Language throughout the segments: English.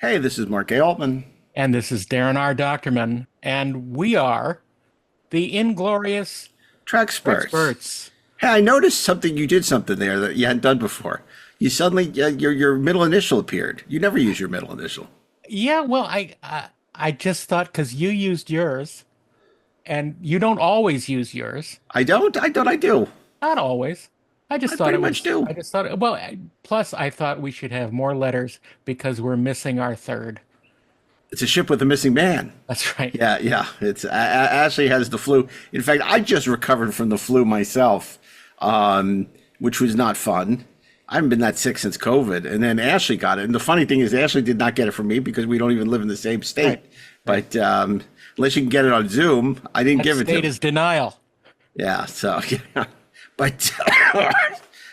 Hey, this is Mark A. Altman. And this is Darren R. Doctorman, and we are the Inglorious Treksperts. Treksperts. Hey, I noticed you did something there that you hadn't done before. You suddenly, your middle initial appeared. You never use your middle initial. Yeah, well, I just thought because you used yours, and you don't always use yours. I don't. I do. Not always. I just I thought pretty it much was. do. I just thought. Well, plus I thought we should have more letters because we're missing our third. It's a ship with a missing man. That's right. Yeah, yeah. It's Ashley has the flu. In fact, I just recovered from the flu myself, which was not fun. I haven't been that sick since COVID, and then Ashley got it. And the funny thing is, Ashley did not get it from me because we don't even live in the same state. Right. But unless you can get it on Zoom, I didn't That give it to state him. is denial. Yeah. So, yeah. But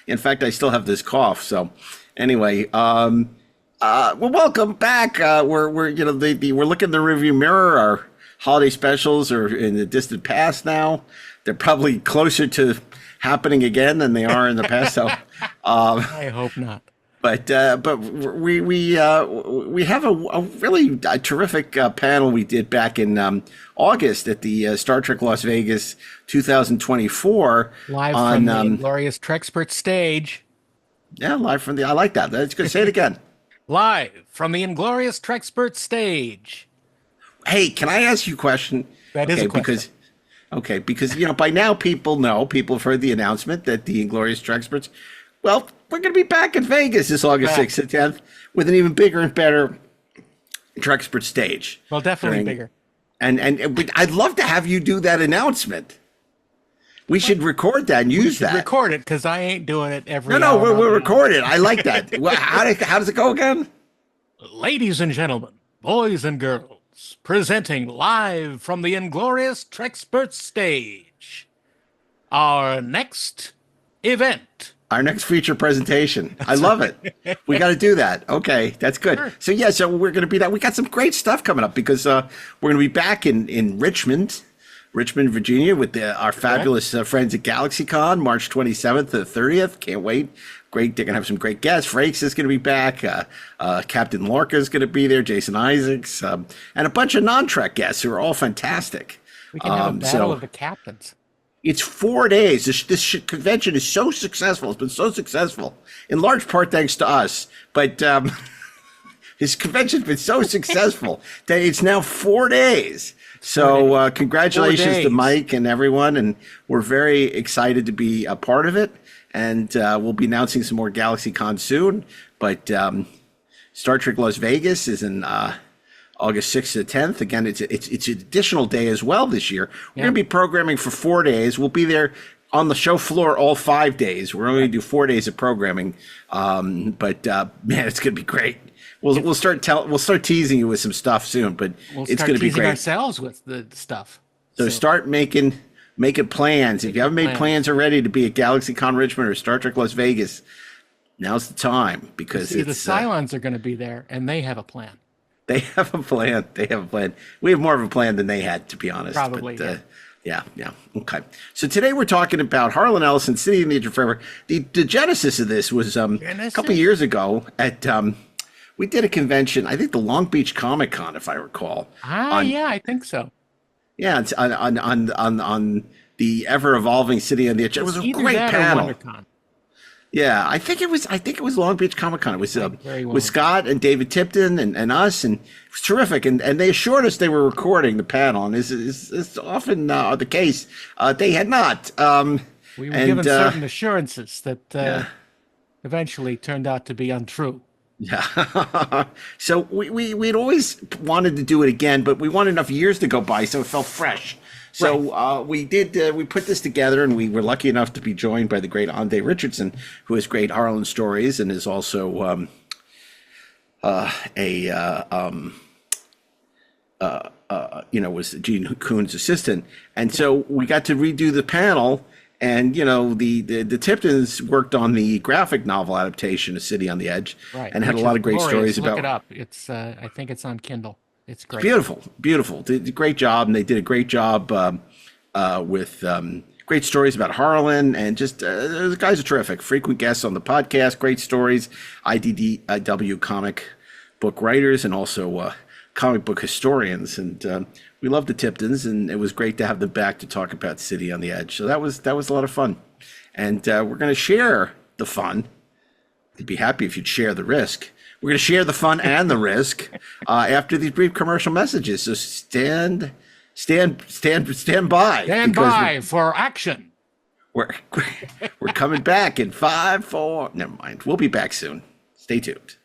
in fact, I still have this cough. So, anyway, well, welcome back. We're we're looking in the rearview mirror. Our holiday specials are in the distant past now. They're probably closer to happening again than they are in the past. So, I hope not. but we have a really terrific panel we did back in August at the Star Trek Las Vegas 2024 Live on from the Inglorious Treksperts stage. yeah, live from the. I like that. That's good. Say it again. Live from the Inglorious Treksperts stage. Hey, can I ask you a question? That is a question. Because by now people have heard the announcement that the Inglorious Treksperts. Well, we're going to be back in Vegas this August 6th and 10th with an even bigger and better Trekspert stage. Well, definitely bigger. And I'd love to have you do that announcement. We should record that and use that. Record it because I ain't doing it every No, hour. we'll record it. I like that. How does it go again? Ladies and gentlemen, boys and girls, presenting live from the Inglorious Treksperts stage, our next event. Our next feature presentation. I love it. We got to do that. Okay, that's good. Sure. So we're going to be that. We got some great stuff coming up because we're going to be back in Richmond, Virginia, with our fabulous friends at GalaxyCon, March 27th to the 30th. Can't wait. Great. They're going to have some great guests. Frakes is going to be back. Captain Lorca is going to be there. Jason Isaacs, and a bunch of non-Trek guests who are all fantastic. We can have a battle of the captains. It's 4 days. This convention is so successful. It's been so successful, in large part thanks to us. But his convention's been so successful that it's now 4 days. So congratulations to Mike and everyone. And we're very excited to be a part of it. And we'll be announcing some more GalaxyCon soon. But Star Trek Las Vegas is in August 6th to 10th. Again, it's an additional day as well this year. We're going to be programming for 4 days. We'll be there on the show floor all 5 days. We're only going to do 4 days of programming. But man, it's going to be great. We'll start teasing you with some stuff soon, but it's going to be great. Ourselves with the stuff. So start making plans. If you haven't made plans already to be at GalaxyCon Richmond or Star Trek Las Vegas, now's the time because the Cylons are going to be there and they have a plan. They have a plan. We have more of a plan than they had, to be honest. Probably. But, yeah. Okay. So today we're talking about Harlan Ellison, City in the Age of Forever. The genesis of this was a couple of years ago at we did a convention. I think the Long Beach Comic Con, if I recall. Yeah, I think so. Yeah, it's on the ever evolving City on the Edge. It was a great panel. Yeah, I think it was Long Beach Comic Con. It was with Scott and David Tipton and us, and it was terrific. And they assured us they were recording the panel, and is often the case. They had not. We were given certain assurances that eventually turned out to be untrue. Yeah. So we'd always wanted to do it again, but we wanted enough years to go by so it felt fresh. So we put this together, and we were lucky enough to be joined by the great Ande Richardson, who has great HARLAN stories and is also was Gene Kuhn's assistant. And so we got to redo the panel, and the Tiptons worked on the graphic novel adaptation of City on the Edge, and had a lot of great stories about. Look it up. It's I think it's on Kindle. It's great. Beautiful. Did a great job, and they did a great job with great stories about Harlan, and just the guys are terrific. Frequent guests on the podcast, great stories. IDW comic book writers and also comic book historians. And we love the Tiptons, and it was great to have them back to talk about City on the Edge. So that was a lot of fun. And we're going to share the fun. I'd be happy if you'd share the risk. We're going to share the fun and the risk after these brief commercial messages. So stand by. Stand by for action. We're coming back in 5, 4. Never mind. We'll be back soon. Stay tuned.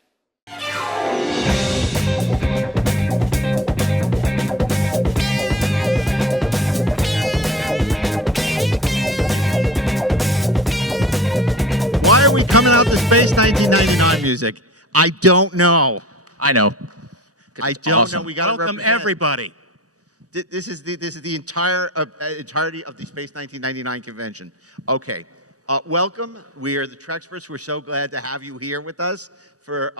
Why are we coming out to Space 1999 music? I don't know. I know. I don't know. We got to welcome everybody. This is the entirety of the Space 1999 convention. Okay, welcome. We are the Treksperts. We're so glad to have you here with us for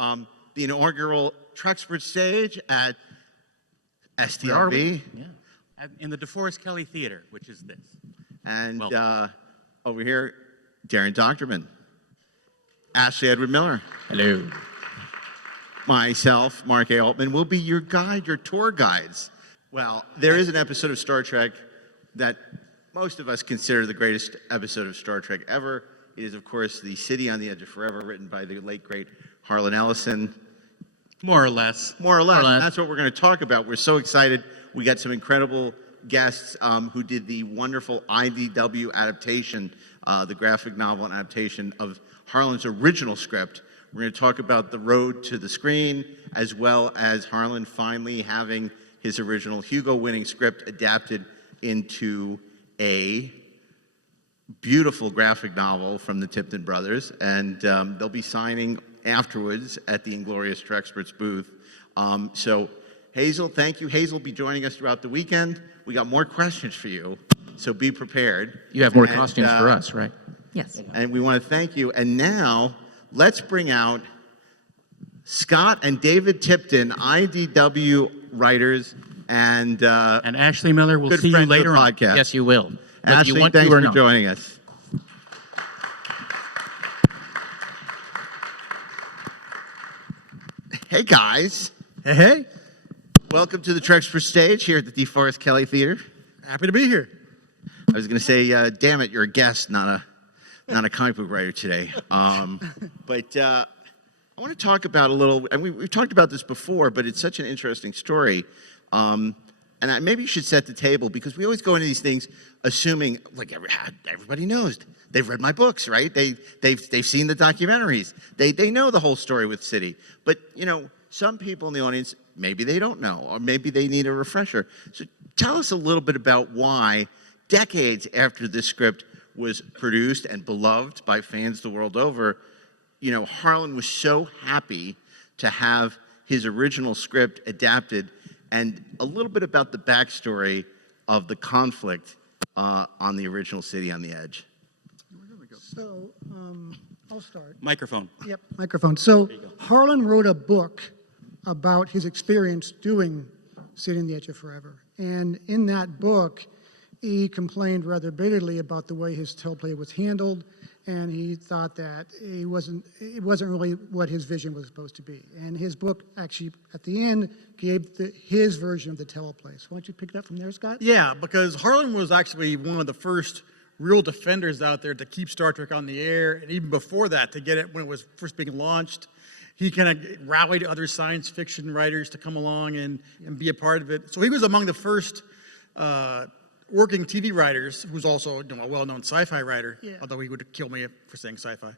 the inaugural Trekspert stage at STRB. Yeah, in the DeForest Kelley Theater, which is this. And over here, DAREN DOCHTERMAN, Ashley Edward Miller. Hello. Myself, Mark A. Altman, will be your guide, your tour guides. Well, there is an episode of Star Trek that most of us consider the greatest episode of Star Trek ever. It is, of course, The City on the Edge of Forever, written by the late, great Harlan Ellison. More or less. More or less. That's what we're going to talk about. We're so excited. We got some incredible guests who did the wonderful IDW adaptation, the graphic novel adaptation of Harlan's original script. We're going to talk about the road to the screen, as well as Harlan finally having his original Hugo-winning script adapted into a beautiful graphic novel from the Tipton brothers, and they'll be signing afterwards at the Inglorious Treksperts booth. So Hazel, thank you. Hazel will be joining us throughout the weekend. We got more questions for you, so be prepared. You have more costumes for us, right? Yes. And we want to thank you. And now, let's bring out Scott and David Tipton, IDW writers, and Ashley Miller, we'll see you later on. Podcast. Yes, you will. Ashley, you want thanks to or for no. joining us. Hey, guys. Hey. Welcome to the Treksperts stage here at the DeForest Kelley Theater. Happy to be here. I was going to say, damn it, you're a guest, not a comic book writer today. But I want to talk about a little, and we've talked about this before, but it's such an interesting story. And maybe you should set the table, because we always go into these things assuming, like, everybody knows. They've read my books, right? They've seen the documentaries. They know the whole story with City. But, you know, some people in the audience, maybe they don't know, or maybe they need a refresher. So tell us a little bit about why, decades after this script was produced and beloved by fans the world over, you know, Harlan was so happy to have his original script adapted, and a little bit about the backstory of the conflict on the original City on the Edge. So, I'll start. Microphone. Yep, microphone. So, Harlan wrote a book about his experience doing City on the Edge of Forever. And in that book, he complained rather bitterly about the way his teleplay was handled, and he thought that it wasn't really what his vision was supposed to be. And his book actually, at the end, gave his version of the teleplay. So why don't you pick it up from there, Scott? Yeah, because Harlan was actually one of the first real defenders out there to keep Star Trek on the air, and even before that, to get it when it was first being launched. He kind of rallied other science fiction writers to come along and be a part of it. So he was among the first working TV writers, who's also a well-known sci-fi writer, although he would kill me for saying sci-fi.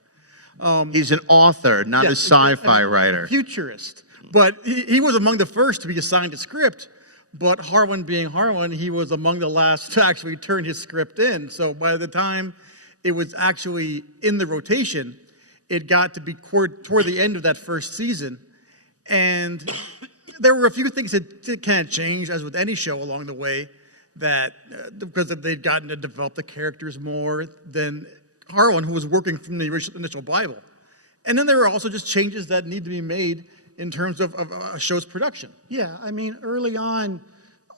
He's an author, not a sci-fi writer. Futurist. But he was among the first to be assigned a script, but Harlan being Harlan, he was among the last to actually turn his script in. So by the time it was actually in the rotation, it got to be toward the end of that first season. And there were a few things that kind of changed, as with any show along the way, that because they'd gotten to develop the characters more than Harlan, who was working from the initial Bible. And then there were also just changes that need to be made in terms of a show's production. Yeah, I mean, early on,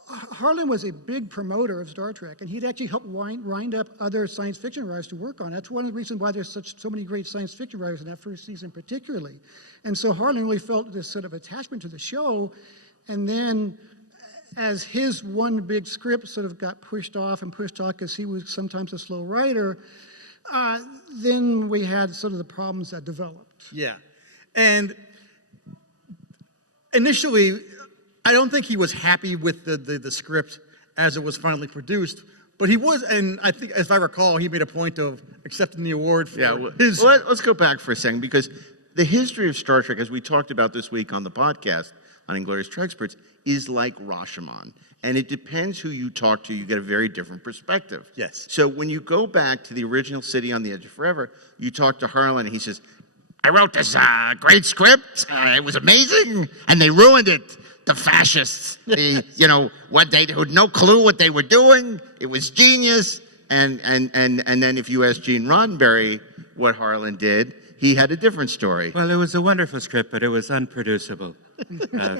Harlan was a big promoter of Star Trek, and he'd actually helped wind up other science fiction writers to work on it. That's one of the reasons why there's so many great science fiction writers in that first season particularly. And so Harlan really felt this sort of attachment to the show, and then as his one big script sort of got pushed off because he was sometimes a slow writer, then we had sort of the problems that developed. Yeah. And initially, I don't think he was happy with the script as it was finally produced, but he was, and I think, as I recall, he made a point of accepting the award for his... Well, let's go back for a second, because the history of Star Trek, as we talked about this week on the podcast, on Inglorious Treksperts, is like Rashomon. And it depends who you talk to, you get a very different perspective. Yes. So when you go back to the original City on the Edge of Forever, you talk to Harlan, and he says, I wrote this great script, it was amazing, and they ruined it. The fascists, they had no clue what they were doing. It was genius. And then if you ask Gene Roddenberry what Harlan did, he had a different story. Well, it was a wonderful script, but it was unproducible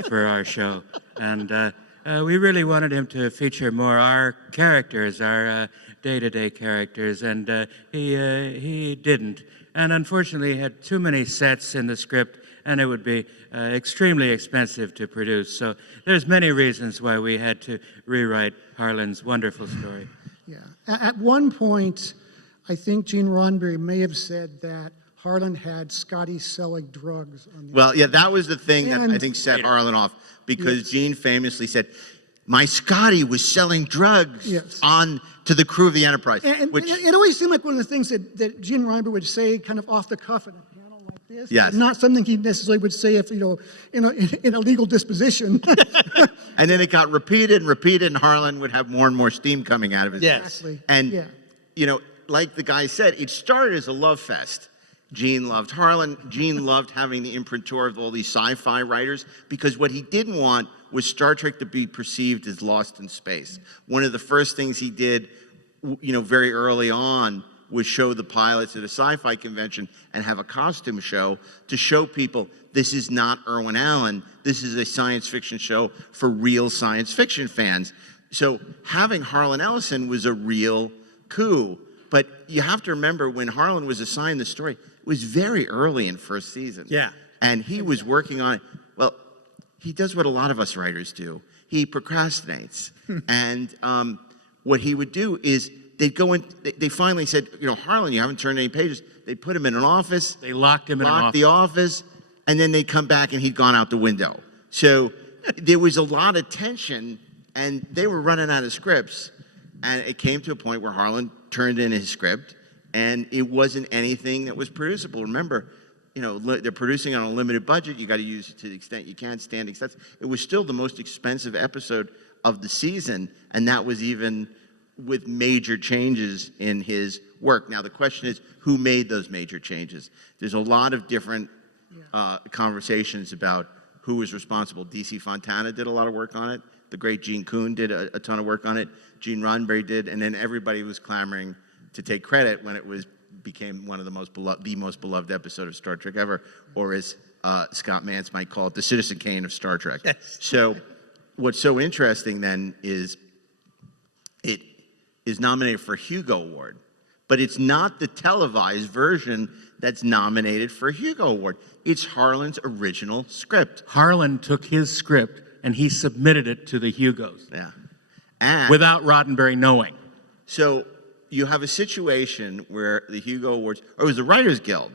for our show. And we really wanted him to feature more our characters, our day-to-day characters, and he didn't. And unfortunately, he had too many sets in the script, and it would be extremely expensive to produce. So there's many reasons why we had to rewrite Harlan's wonderful story. Yeah. At one point, I think Gene Roddenberry may have said that Harlan had Scotty selling drugs on the Well, yeah, that was the thing that I think set Harlan off, because Gene famously said, my Scotty was selling drugs on to the crew of the Enterprise. And it always seemed like one of the things that Gene Roddenberry would say kind of off the cuff at a panel like this. Yes. Not something he necessarily would say if, in a legal disposition. And then it got repeated and repeated, and Harlan would have more and more steam coming out of his Yes. Exactly. And, like the guy said, it started as a love fest. Gene loved Harlan. Gene loved having the imprimatur of all these sci-fi writers, because what he didn't want was Star Trek to be perceived as lost in space. One of the first things he did, very early on, was show the pilots at a sci-fi convention and have a costume show to show people this is not Irwin Allen. This is a science fiction show for real science fiction fans. So having Harlan Ellison was a real coup. But you have to remember, when Harlan was assigned the story, it was very early in first season. Yeah. And he was working on it. Well, he does what a lot of us writers do. He procrastinates. And what he would do is they'd go in, they finally said, Harlan, you haven't turned any pages. They'd put him in an office. They locked him in an office. Locked the office. And then they'd come back and he'd gone out the window. So there was a lot of tension, and they were running out of scripts. And it came to a point where Harlan turned in his script, and it wasn't anything that was producible. Remember, they're producing on a limited budget. You got to use it to the extent you can, standing sets. It was still the most expensive episode of the season, and that was even with major changes in his work. Now, the question is, who made those major changes? There's a lot of different conversations about who was responsible. D.C. Fontana did a lot of work on it. The great Gene Kuhn did a ton of work on it. Gene Roddenberry did, and then everybody was clamoring to take credit when it became one of the most beloved episode of Star Trek ever, or as Scott Mantz might call it, the Citizen Kane of Star Trek. Yes. So what's so interesting then is it is nominated for a Hugo Award, but it's not the televised version that's nominated for a Hugo Award. It's Harlan's original script. Harlan took his script and he submitted it to the Hugos. Yeah. And without Roddenberry knowing. So you have a situation where the Hugo Awards, or it was the Writers Guild,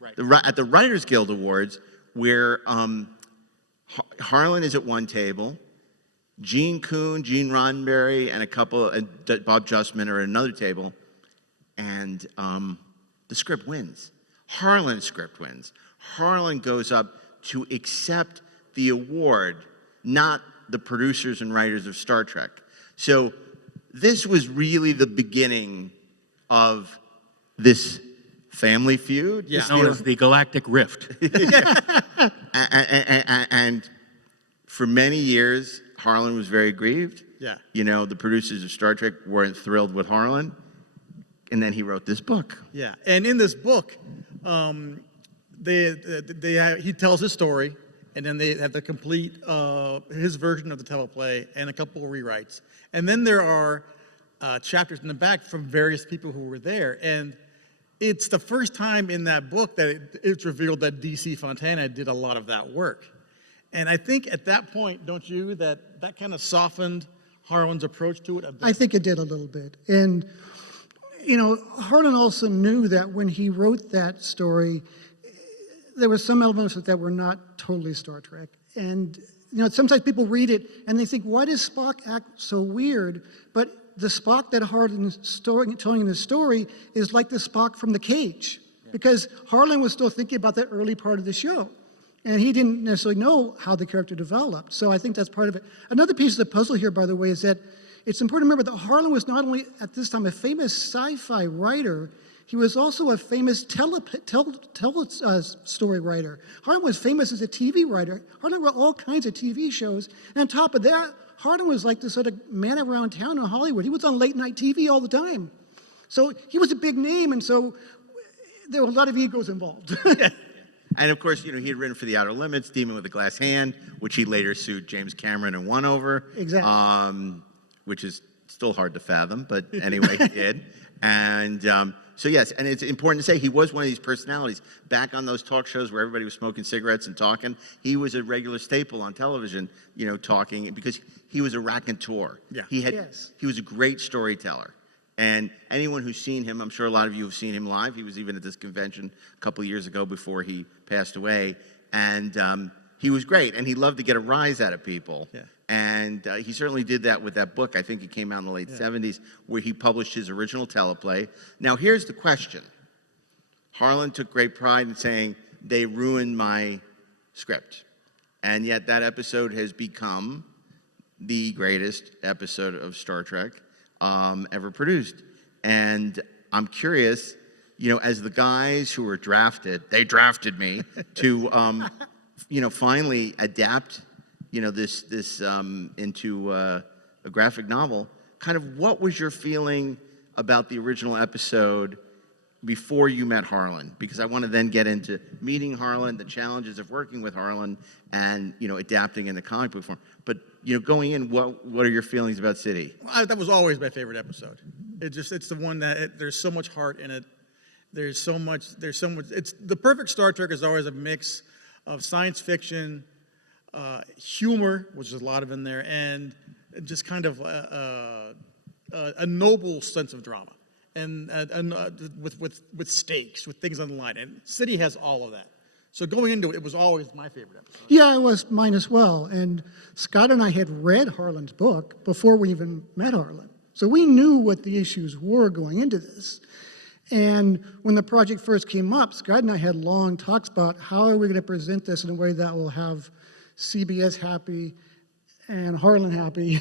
right. At the Writers Guild Awards, where Harlan is at one table, Gene Kuhn, Gene Roddenberry, and Bob Justman are at another table, and the script wins. Harlan's script wins. Harlan goes up to accept the award, not the producers and writers of Star Trek. So this was really the beginning of this family feud. Yeah. Known as the Galactic Rift. And for many years, Harlan was very grieved. Yeah. The producers of Star Trek weren't thrilled with Harlan. And then he wrote this book. Yeah. And in this book, he tells his story, and then they have the complete his version of the teleplay and a couple of rewrites. And then there are chapters in the back from various people who were there. And it's the first time in that book that it's revealed that D.C. Fontana did a lot of that work. And I think at that point, don't you, that kind of softened Harlan's approach to it a bit? I think it did a little bit. And, you know, Harlan also knew that when he wrote that story, there were some elements that were not totally Star Trek. And, you know, sometimes people read it and they think, why does Spock act so weird? But the Spock that Harlan's telling in the story is like the Spock from The Cage, because Harlan was still thinking about that early part of the show, and he didn't necessarily know how the character developed. So I think that's part of it. Another piece of the puzzle here, by the way, is that it's important to remember that Harlan was not only at this time a famous sci-fi writer, he was also a famous story writer. Harlan was famous as a TV writer. Harlan wrote all kinds of TV shows, and on top of that, Harlan was like the sort of man around town in Hollywood. He was on late night TV all the time. So he was a big name, and so there were a lot of egos involved. And of course, you know, he had written for The Outer Limits, Demon with a Glass Hand, which he later sued James Cameron and won over. Exactly. Which is still hard to fathom, but anyway, he did. And so yes, and it's important to say he was one of these personalities. Back on those talk shows where everybody was smoking cigarettes and talking, he was a regular staple on television, you know, talking, because he was a raconteur. Yeah. He was a great storyteller. And anyone who's seen him, I'm sure a lot of you have seen him live. He was even at this convention a couple of years ago before he passed away. And he was great, and he loved to get a rise out of people. Yeah. And he certainly did that with that book. I think it came out in the late 70s, where he published his original teleplay. Now, here's the question. Harlan took great pride in saying, they ruined my script. And yet that episode has become the greatest episode of Star Trek ever produced. And I'm curious, you know, as the guys who were drafted, they drafted me to, you know, finally adapt, you know, this into a graphic novel. Kind of what was your feeling about the original episode before you met Harlan? Because I want to then get into meeting Harlan, the challenges of working with Harlan, and, you know, adapting in the comic book form. But, you know, going in, what are your feelings about City? That was always my favorite episode. It's the one that there's so much heart in it. There's so much. It's the perfect Star Trek is always a mix of science fiction, humor, which is a lot of in there, and just kind of a noble sense of drama, and with stakes, with things on the line. And City has all of that. So going into it, it was always my favorite episode. Yeah, it was mine as well. And Scott and I had read Harlan's book before we even met Harlan. So we knew what the issues were going into this. And when the project first came up, Scott and I had long talks about how are we going to present this in a way that will have CBS happy and Harlan happy.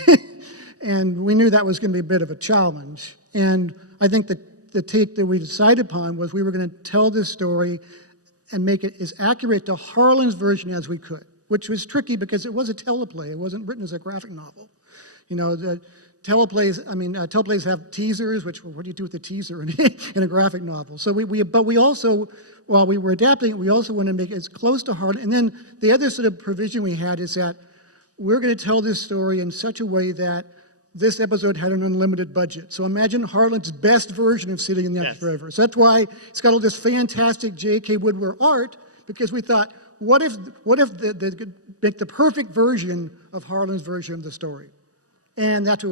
And we knew that was going to be a bit of a challenge. And I think the take that we decided upon was we were going to tell this story and make it as accurate to Harlan's version as we could, which was tricky because it was a teleplay. It wasn't written as a graphic novel. You know, the teleplays have teasers, which, what do you do with the teaser in a graphic novel? So we also, while we were adapting it, we also wanted to make it as close to Harlan. And then the other sort of provision we had is that we're going to tell this story in such a way that this episode had an unlimited budget. So imagine Harlan's best version of Sitting in the Edge Forever. So that's why it's got all this fantastic J.K. Woodward art, because we thought, what if they could make the perfect version of Harlan's version of the story? And that's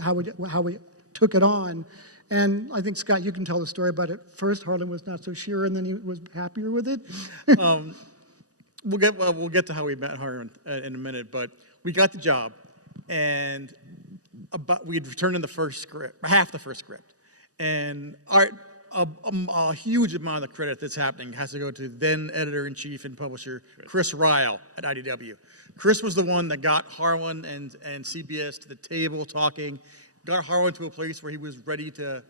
how we took it on. And I think, Scott, you can tell the story about it. First, Harlan was not so sure, and then he was happier with it. We'll get to how we met Harlan in a minute, but we got the job, and we'd returned in the first script, half the first script, and a huge amount of the credit that's happening has to go to then editor-in-chief and publisher Chris Ryle at IDW. Chris was the one that got Harlan and CBS to the table talking, got Harlan to a place where he was ready to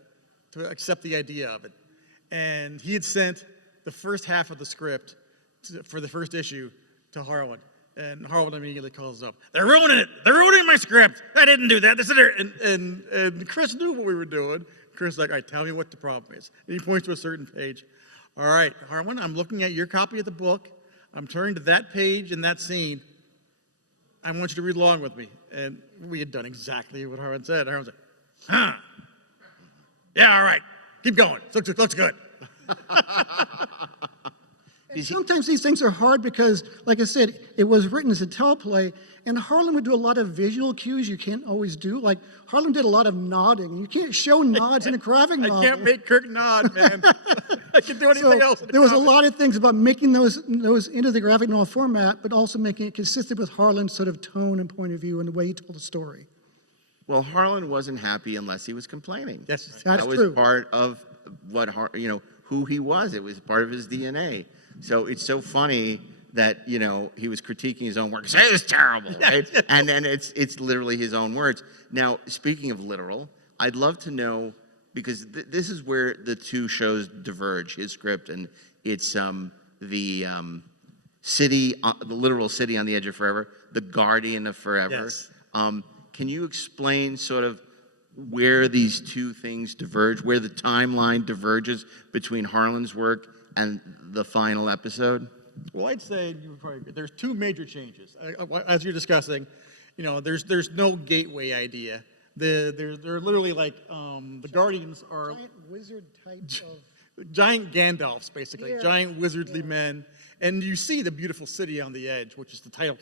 accept the idea of it. And he had sent the first half of the script for the first issue to Harlan. And Harlan immediately calls up. They're ruining it. They're ruining my script. I didn't do that. And Chris knew what we were doing. Chris was like, all right, tell me what the problem is. And he points to a certain page. All right, Harlan, I'm looking at your copy of the book. I'm turning to that page in that scene. I want you to read along with me. And we had done exactly what Harlan said. Harlan said, huh. Yeah, all right. Keep going. Looks good. And sometimes these things are hard because, like I said, it was written as a teleplay, and Harlan would do a lot of visual cues you can't always do. Like, Harlan did a lot of nodding. You can't show nods in a graphic novel. I can't make Kirk nod, man. I can do anything else. There was a lot of things about making those into the graphic novel format, but also making it consistent with Harlan's sort of tone and point of view and the way he told the story. Well, Harlan wasn't happy unless he was complaining. Yes, that's that was true. part of what who he was. It was part of his DNA. So it's so funny that he was critiquing his own work. Say it was terrible, right? And then it's literally his own words. Now, speaking of literal, I'd love to know, because this is where the two shows diverge. His script and it's the city, the literal city on the edge of forever, the guardian of forever. Yes. Can you explain sort of where these two things diverge, where the timeline diverges between Harlan's work and the final episode? Well, I'd say there's two major changes. As you're discussing, there's no gateway idea. They're literally like the Guardians are Giant wizard type of... giant Gandalfs, basically, Yeah. giant wizardly men. And you see the beautiful city on the edge, which is the title.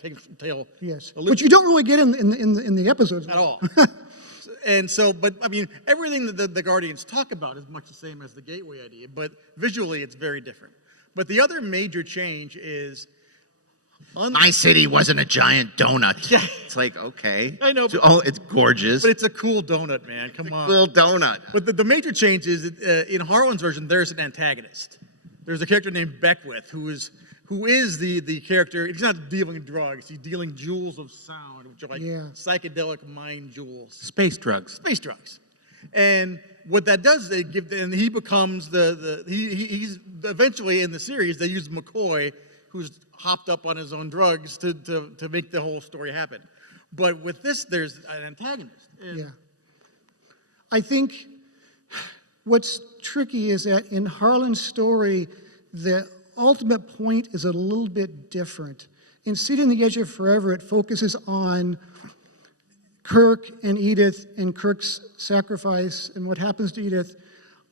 Yes, which you don't really get in the episodes. At all. And so, but I mean, everything that the Guardians talk about is much the same as the gateway idea, but visually it's very different. But the other major change is... My city wasn't a giant donut. Yeah. It's like, okay. I know, So, oh, it's gorgeous. But it's a cool donut, man. Come on. Little donut. But the major change is in Harlan's version, there's an antagonist. There's a character named Beckwith who is the character. He's not dealing drugs. He's dealing jewels of sound, which are like psychedelic mind jewels. Space drugs. Space drugs. And what that does, and he becomes he's eventually in the series, they use McCoy, who's hopped up on his own drugs to make the whole story happen. But with this, there's an antagonist. And I think what's tricky is that in Harlan's story, the ultimate point is a little bit different. In City on the Edge of Forever, it focuses on Kirk and Edith and Kirk's sacrifice and what happens to Edith.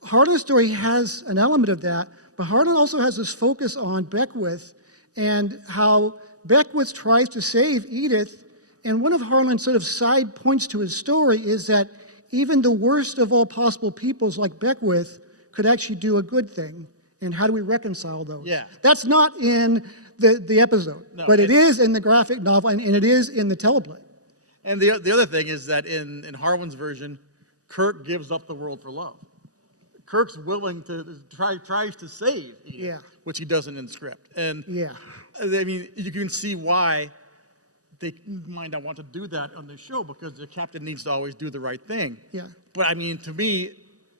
Harlan's story has an element of that, but Harlan also has this focus on Beckwith and how Beckwith tries to save Edith. And one of Harlan's sort of side points to his story is that even the worst of all possible peoples like Beckwith could actually do a good thing. And how do we reconcile those? Yeah. That's not in the episode, but it is in the graphic novel and it is in the teleplay. And the other thing is that in Harlan's version, Kirk gives up the world for love. Kirk's willing to tries to save Edith, which he doesn't in the script. And I mean, you can see why they might not want to do that on the show, because the captain needs to always do the right thing. Yeah. But I mean, to me,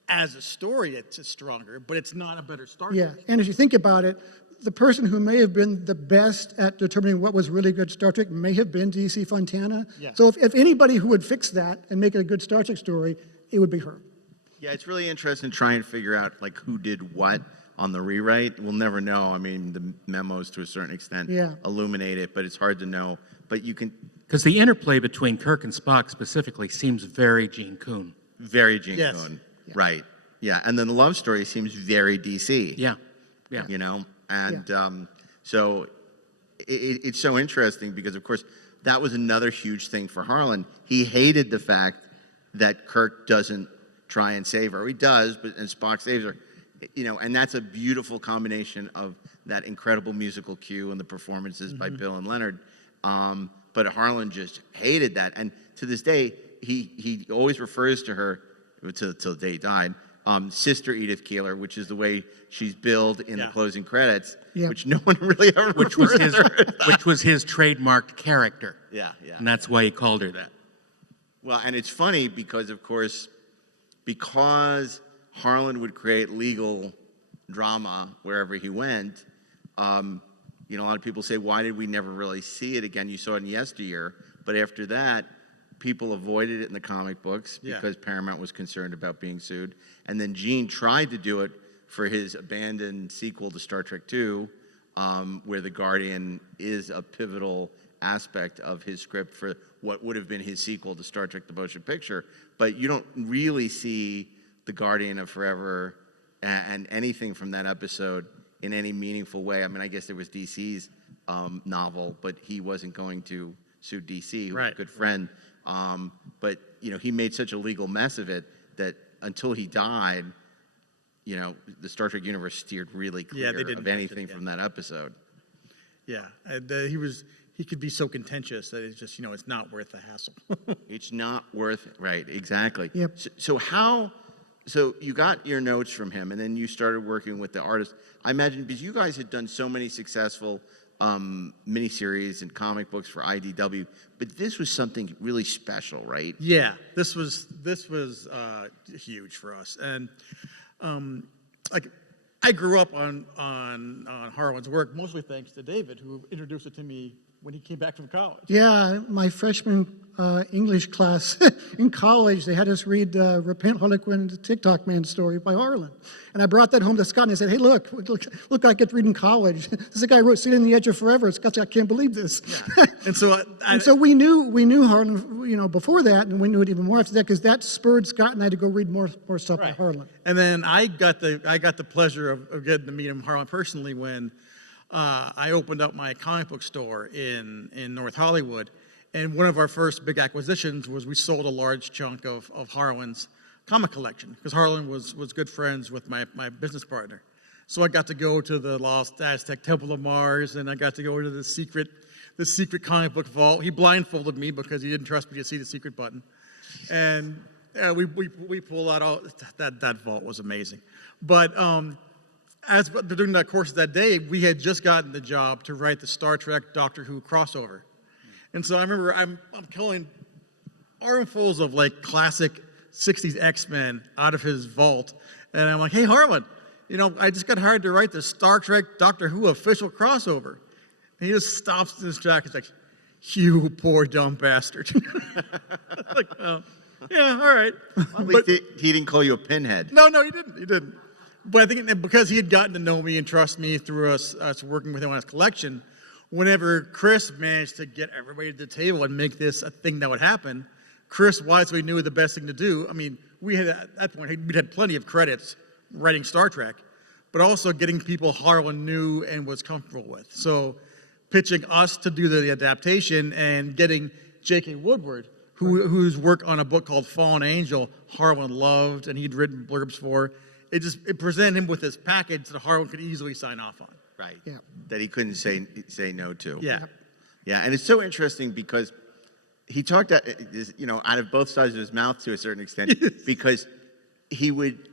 as a story, it's stronger, but it's not a better Star Trek. Yeah, and if you think about it, the person who may have been the best at determining what was really good Star Trek may have been D.C. Fontana. Yeah. So if anybody who would fix that and make it a good Star Trek story, it would be her. Yeah, it's really interesting to try and figure out like who did what on the rewrite. We'll never know. I mean, the memos to a certain extent illuminate it, but it's hard to know. But you can... Because the interplay between Kirk and Spock specifically seems very Gene Coon. Very Gene Coon. Yeah. Right. Yeah, and then the love story seems very DC. Yeah. Yeah. You know, and so it's so interesting because, of course, that was another huge thing for Harlan. He hated the fact that Kirk doesn't try and save her. He does, and Spock saves her. You know, and that's a beautiful combination of that incredible musical cue and the performances by Bill and Leonard. But Harlan just hated that, and to this day, he always refers to her till the day he died. Sister Edith Keeler, which is the way she's billed in the closing credits, which no one really ever which was his trademarked character. Yeah. And that's why he called her that. Well, and it's funny because, of course, because Harlan would create legal drama wherever he went. You know, a lot of people say, why did we never really see it again? You saw it in Yesteryear, but after that, people avoided it in the comic books because Paramount was concerned about being sued. And then Gene tried to do it for his abandoned sequel to Star Trek II, where the Guardian is a pivotal aspect of his script for what would have been his sequel to Star Trek: The Motion Picture. But you don't really see the Guardian of Forever and anything from that episode in any meaningful way. I mean, I guess there was DC's novel, but he wasn't going to sue DC, who was a good friend. But, you know, he made such a legal mess of it that until he died, you know, the Star Trek universe steered really clear of anything from that episode. Yeah, and he could be so contentious that it's just, you know, it's not worth the hassle. It's not worth, right, exactly. Yep. So you got your notes from him, and then you started working with the artist. I imagine because you guys had done so many successful miniseries and comic books for IDW, but this was something really special, right? Yeah, this was huge for us, and like I grew up on Harlan's work mostly thanks to David, who introduced it to me when he came back from college. Yeah, my freshman English class in college, they had us read Repent Harlequin, the TikTok Man story by Harlan. And I brought that home to Scott and I said, hey, look I get to read in college. This is a guy who wrote Sitting on the Edge of Forever. Scott's like, I can't believe this. Yeah. And so we knew Harlan, you know, before that, and we knew it even more after that, because that spurred Scott and I to go read more stuff by Harlan. And then I got the pleasure of getting to meet him, Harlan, personally when I opened up my comic book store in North Hollywood, and one of our first big acquisitions was we sold a large chunk of Harlan's comic collection, because Harlan was good friends with my business partner. So I got to go to the Lost Aztec Temple of Mars, and I got to go to the secret comic book vault. He blindfolded me because he didn't trust me to see the secret button, and we pulled out all that vault was amazing, but. As during the course of that day, we had just gotten the job to write the Star Trek Doctor Who crossover. And so I remember I'm pulling armfuls of like classic 60s X-Men out of his vault. And I'm like, hey, Harlan, you know, I just got hired to write the Star Trek Doctor Who official crossover. And he just stops in his track. He's like, you poor dumb bastard. Like, oh, yeah, all right. At least he didn't call you a pinhead. No, he didn't. But I think because he had gotten to know me and trust me through us working with him on his collection, whenever Chris managed to get everybody to the table and make this a thing that would happen, Chris wisely knew the best thing to do. I mean, we had at that point, we'd had plenty of credits writing Star Trek, but also getting people Harlan knew and was comfortable with. So pitching us to do the adaptation and getting J.K. Woodward, whose work on a book called Fallen Angel, Harlan loved and he'd written blurbs for, it presented him with this package that Harlan could easily sign off on. Right. Yeah. That he couldn't say no to. Yeah. Yeah, and it's so interesting because he talked, you know, out of both sides of his mouth to a certain extent, because he would,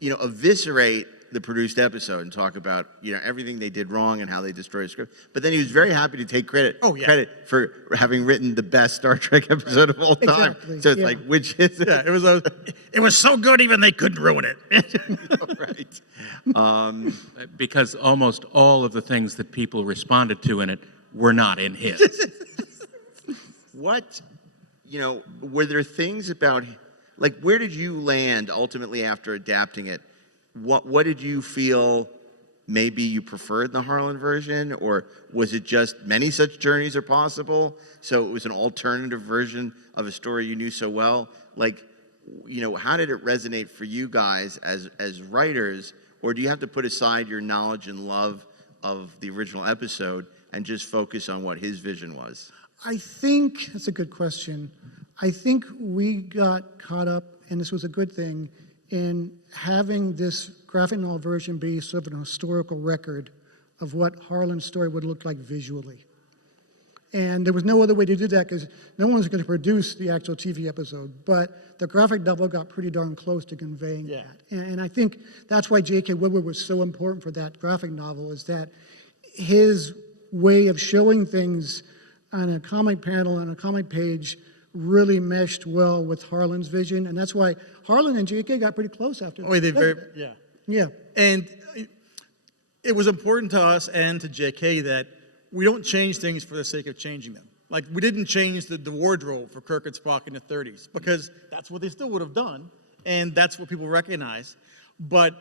you know, eviscerate the produced episode and talk about, you know, everything they did wrong and how they destroyed the script. But then he was very happy to take credit for having written the best Star Trek episode of all time. Exactly. So it's like, which is it? Yeah, it was so good even they couldn't ruin it. Right. Because almost all of the things that people responded to in it were not in his. What, you know, were there things about, like, where did you land ultimately after adapting it? What did you feel maybe you preferred the Harlan version, or was it just many such journeys are possible, so it was an alternative version of a story you knew so well? Like, you know, how did it resonate for you guys as writers, or do you have to put aside your knowledge and love of the original episode and just focus on what his vision was? I think that's a good question. I think we got caught up, and this was a good thing, in having this graphic novel version be sort of an historical record of what Harlan's story would look like visually. And there was no other way to do that because no one was going to produce the actual TV episode, but the graphic novel got pretty darn close to conveying that. And I think that's why J.K. Woodward was so important for that graphic novel, is that his way of showing things on a comic panel, on a comic page, really meshed well with Harlan's vision, and that's why Harlan and J.K. got pretty close after. Oh, yeah. And it was important to us and to J.K. that we don't change things for the sake of changing them. Like, we didn't change the wardrobe for Kirk and Spock in the 30s because that's what they still would have done, and that's what people recognize. But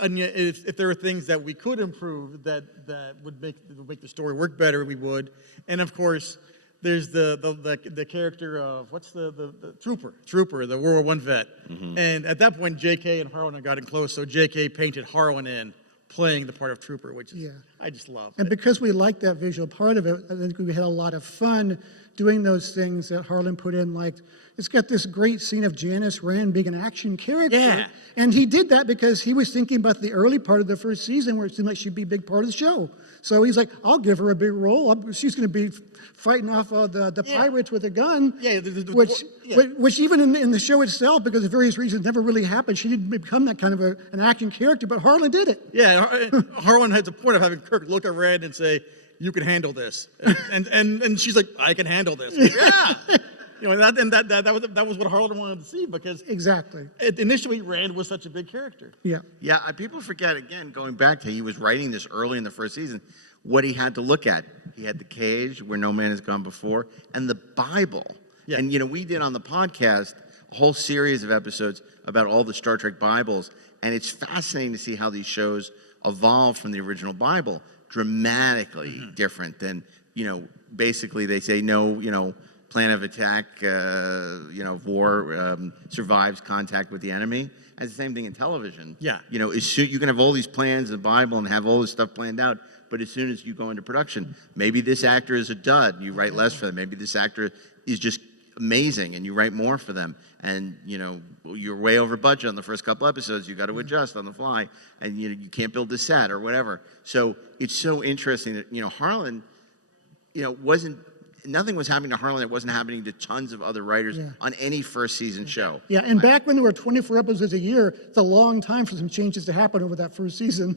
and yet if there were things that we could improve that would make the story work better, we would. And of course, there's the character of what's the Trooper, the World War I vet. And at that point, J.K. and Harlan had gotten close, so J.K. painted Harlan in playing the part of Trooper, which is, I just love. And because we liked that visual part of it, I think we had a lot of fun doing those things that Harlan put in, like, it's got this great scene of Janice Rand being an action character. Yeah. And he did that because he was thinking about the early part of the first season where it seemed like she'd be a big part of the show. So he's like, I'll give her a big role. She's going to be fighting off the pirates with a gun. Yeah, which even in the show itself, because of various reasons, never really happened. She didn't become that kind of an action character, but Harlan did it. Yeah, Harlan has the point of having Kirk look at Rand and say, "You can handle this," and she's like, "I can handle this." Yeah. You know, that was what Harlan wanted to see, because Exactly. Initially Rand was such a big character. Yeah. Yeah, people forget, again, going back to he was writing this early in the first season, what he had to look at. He had the cage where no man has gone before, and the Bible. Yeah. And, we did on the podcast a whole series of episodes about all the Star Trek Bibles, and it's fascinating to see how these shows evolved from the original Bible, dramatically different than, basically they say no, plan of attack, war, survives contact with the enemy. It's the same thing in television. Yeah. You can have all these plans in the Bible and have all this stuff planned out, but as soon as you go into production, maybe this actor is a dud, you write less for them. Maybe this actor is just amazing and you write more for them. And, you're way over budget on the first couple episodes, you got to adjust on the fly, and, you can't build the set or whatever. So it's so interesting that, Harlan, nothing was happening to Harlan that wasn't happening to tons of other writers on any first season show. Yeah, and back when there were 24 episodes a year, it's a long time for some changes to happen over that first season.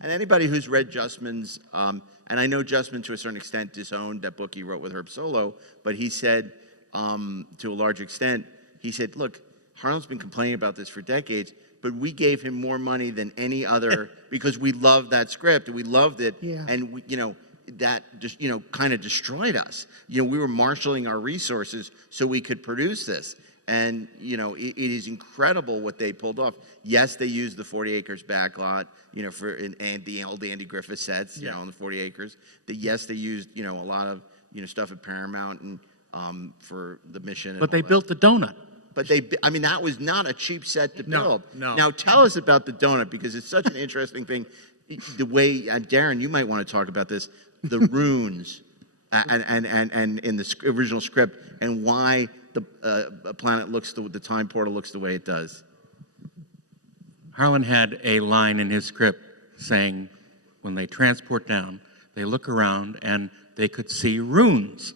And anybody who's read Justman's, and I know Justman to a certain extent disowned that book he wrote with Herb Solo, but he said, to a large extent, he said, look, Harlan's been complaining about this for decades, but we gave him more money than any other because we loved that script and we loved it. Yeah. And we, that just, kind of destroyed us. We were marshaling our resources so we could produce this. And, it is incredible what they pulled off. Yes, they used the 40 acres backlot, and the old Andy Griffith sets, on the 40 acres. Yes, they used, a lot of, stuff at Paramount and for the mission. But they built the donut. But that was not a cheap set to build. No. Now tell us about the donut, because it's such an interesting thing. The way, Darren, you might want to talk about this, the runes, and in the original script, and why the planet the time portal looks the way it does. Harlan had a line in his script saying, when they transport down, they look around and they could see runes.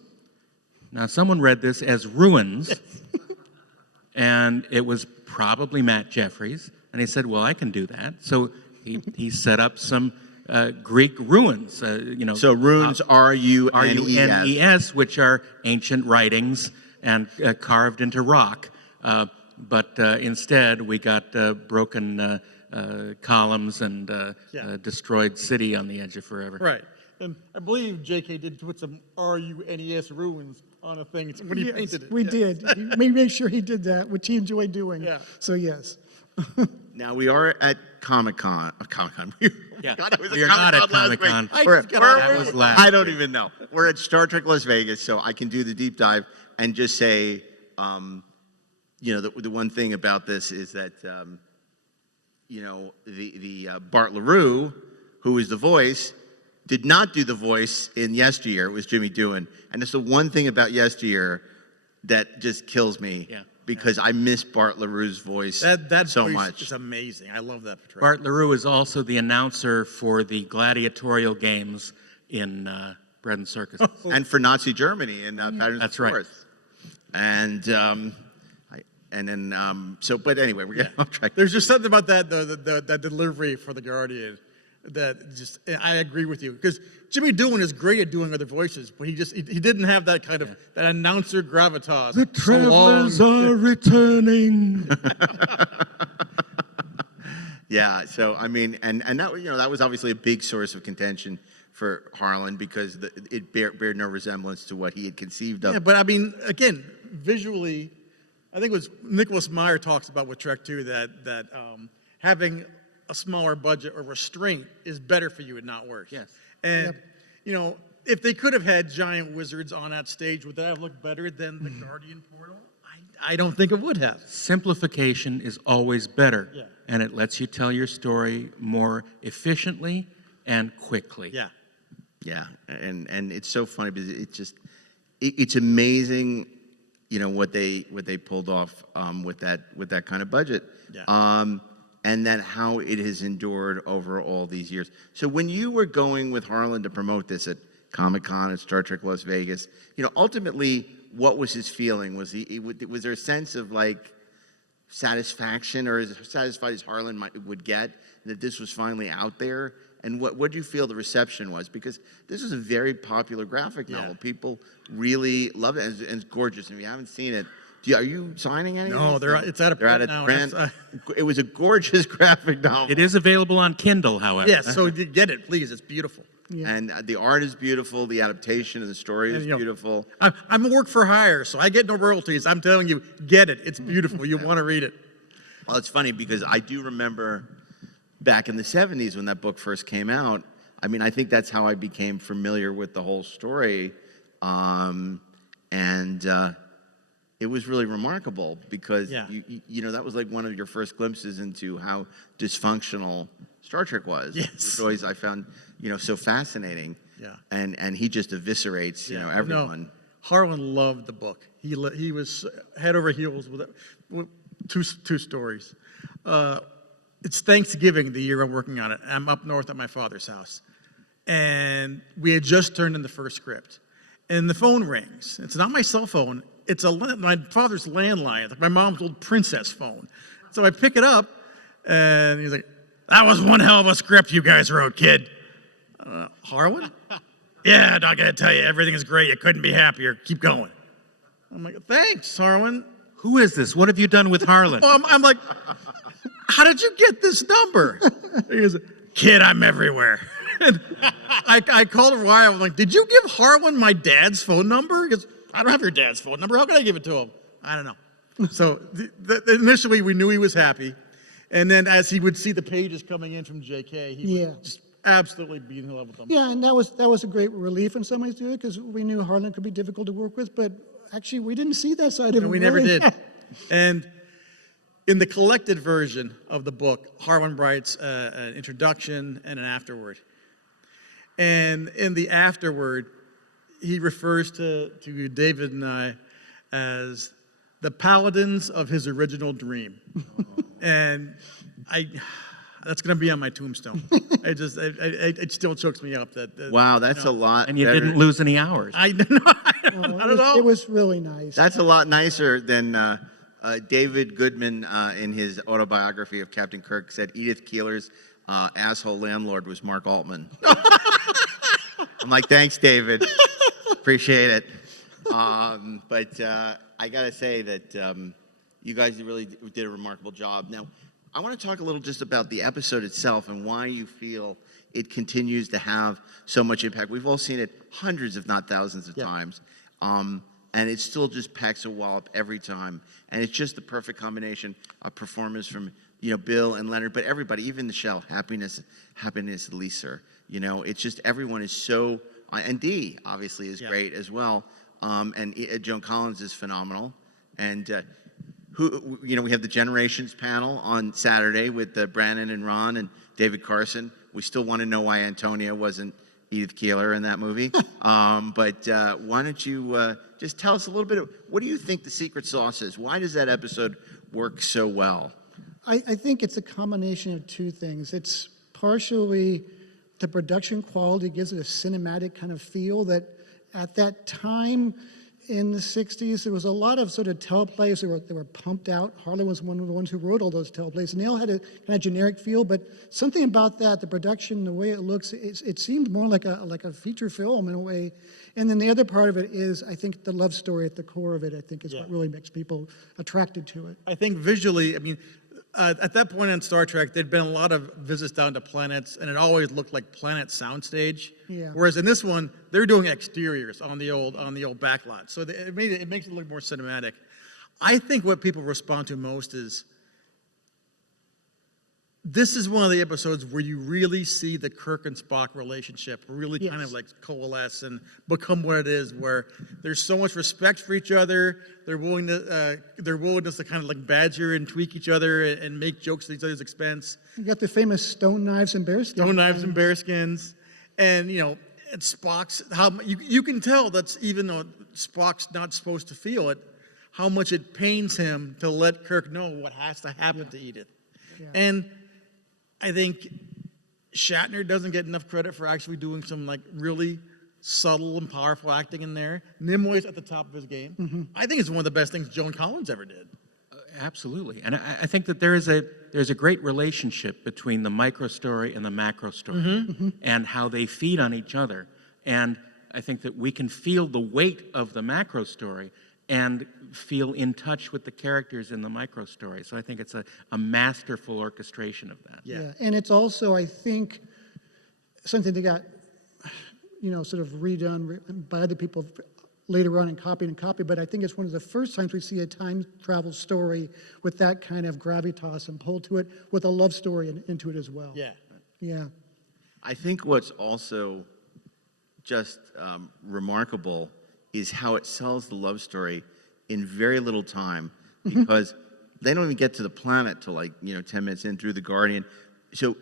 Now, someone read this as ruins, and it was probably Matt Jeffries, and he said, well, I can do that. So he set up some Greek ruins, So runes, R-U-N-E-S. R-U-N-E-S, which are ancient writings and carved into rock. But instead, we got broken columns and destroyed city on the edge of forever. Right. And I believe J.K. did put some R-U-N-E-S ruins on a thing when he painted it. We did. We made sure he did that, which he enjoyed doing. Yeah. So, yes. Now we are at Comic-Con. Comic-Con. Yeah. God, it was We are not at Comic-Con. That was last I don't even know. We're at Star Trek Las Vegas, so I can do the deep dive and just say, the one thing about this is that, Bart LaRue, who is the voice, did not do the voice in Yesteryear. It was Jimmy Doohan. And it's the one thing about Yesteryear that just kills me. Yeah. Because I miss Bart LaRue's voice That so voice much. is amazing. I love that portrayal. Bart LaRue is also the announcer for the gladiatorial games in Bread and Circus. And for Nazi Germany in Patterns That's of right. Forth. And but anyway, we're getting off track. There's just something about that delivery for the Guardian that just, I agree with you, because Jimmy Doohan is great at doing other voices, but he didn't have that kind of that announcer gravitas. The travelers are returning. Yeah, so I mean, and that that was obviously a big source of contention for Harlan, because it bared no resemblance to what he had conceived of. Yeah, but I mean, again, visually, I think it was Nicholas Meyer talks about with Trek 2 that having a smaller budget or restraint is better for you and not worse. Yes. And, you know, if they could have had giant wizards on that stage, would that have looked better than the Guardian portal? I don't think it would have. Simplification is always better. Yeah. And it lets you tell your story more efficiently and quickly. Yeah. Yeah, and it's so funny because it's amazing, you know, what they pulled off with that kind of budget. Yeah. And then how it has endured over all these years. So when you were going with Harlan to promote this at Comic-Con at Star Trek Las Vegas, you know, ultimately, what was his feeling? Was there a sense of like satisfaction, or as satisfied as Harlan would get that this was finally out there? And what do you feel the reception was? Because this was a very popular graphic novel. People really love it, and it's gorgeous. If you haven't seen it, are you signing anything? No, it's out of print now. It was a gorgeous graphic novel. It is available on Kindle, however. Yes, so get it, please. It's beautiful. Yeah. And the art is beautiful. The adaptation of the story is And, you know, beautiful. I'm a work for hire, so I get no royalties. I'm telling you, get it. It's beautiful. You want to read it. Well, it's funny because I do remember back in the 70s when that book first came out. I mean, I think that's how I became familiar with the whole story. It was really remarkable because, you know, that was like one of your first glimpses into how dysfunctional Star Trek was. Yes. Which I found, you know, so fascinating. Yeah. And he just eviscerates, you know, everyone. No, Harlan loved the book. He was head over heels with it. Two stories. It's Thanksgiving the year I'm working on it. I'm up north at my father's house. And we had just turned in the first script. And the phone rings. It's not my cell phone. It's my father's landline. It's like my mom's old princess phone. So I pick it up, and he's like, "That was one hell of a script you guys wrote, kid." Harlan? "Yeah, Doc, I gotta tell you, everything is great. You couldn't be happier. Keep going." I'm like, "Thanks, Harlan." Who is this? What have you done with Harlan? I'm like, "How did you get this number?" He goes, "Kid, I'm everywhere." And I called him a while. I'm like, "Did you give Harlan my dad's phone number?" He goes, "I don't have your dad's phone number. How can I give it to him?" I don't know. So initially we knew he was happy. And then as he would see the pages coming in from JK, he would just absolutely be in love with them. Yeah, and that was a great relief in some ways to it because we knew Harlan could be difficult to work with, but actually we didn't see that side of him. We never did. And in the collected version of the book, Harlan writes an introduction and an afterword. And in the afterword, he refers to David and I as the paladins of his original dream. And that's going to be on my tombstone. It still chokes me up. Wow, that's a lot. And you better. didn't lose any hours. Not at all. It was really nice. That's a lot nicer than David Goodman in his autobiography of Captain Kirk said Edith Keeler's asshole landlord was Mark Altman. I'm like, thanks, David. Appreciate it. But I got to say that you guys really did a remarkable job. Now, I want to talk a little just about the episode itself and why you feel it continues to have so much impact. We've all seen it hundreds, if not thousands of times. And it still just packs a wallop every time. And it's just the perfect combination of performance from, you know, Bill and Leonard, but everybody, even Michelle, happiness, Lisa. You know, it's just everyone is so, and Dee obviously is great as well. And Joan Collins is phenomenal. And you know, we have the Generations panel on Saturday with Brannon and Ron and David Carson. We still want to know why Antonia wasn't Edith Keeler in that movie. But why don't you just tell us a little bit of, what do you think the secret sauce is? Why does that episode work so well? I think it's a combination of two things. It's partially the production quality gives it a cinematic kind of feel that at that time in the 60s, there was a lot of sort of teleplays that were pumped out. Harlan was one of the ones who wrote all those teleplays, and they all had a kind of generic feel, but something about that, the production, the way it looks, it seemed more like a feature film in a way. And then the other part of it is, I think, the love story at the core of it, I think, is what really makes people attracted to it. I think visually, I mean, at that point in Star Trek, there'd been a lot of visits down to planets, and it always looked like Planet Soundstage. Yeah. Whereas in this one, they're doing exteriors on the old backlot, so it makes it look more cinematic. I think what people respond to most is this is one of the episodes where you really see the Kirk and Spock relationship really kind of like coalesce and become what it is, where there's so much respect for each other. Their willingness to kind of like badger and tweak each other and make jokes at each other's expense. You got the famous stone knives and bearskins. Stone knives and bearskins, and and Spock's how you can tell that's, even though Spock's not supposed to feel it, how much it pains him to let Kirk know what has to happen to Edith. Yeah. And I think Shatner doesn't get enough credit for actually doing some like really subtle and powerful acting in there. Nimoy's at the top of his game. Mm-hmm. I think it's one of the best things Joan Collins ever did. Absolutely, and I think that there's a great relationship between the micro story and the macro story, and how they feed on each other. And I think that we can feel the weight of the macro story and feel in touch with the characters in the micro story. So I think it's a masterful orchestration of that. Yeah. And it's also, I think, something that got, sort of redone by other people later on and copied, but I think it's one of the first times we see a time travel story with that kind of gravitas and pull to it, with a love story into it as well. Yeah. Yeah. I think what's also just remarkable is how it sells the love story in very little time, because they don't even get to the planet till 10 minutes in through the Guardian. So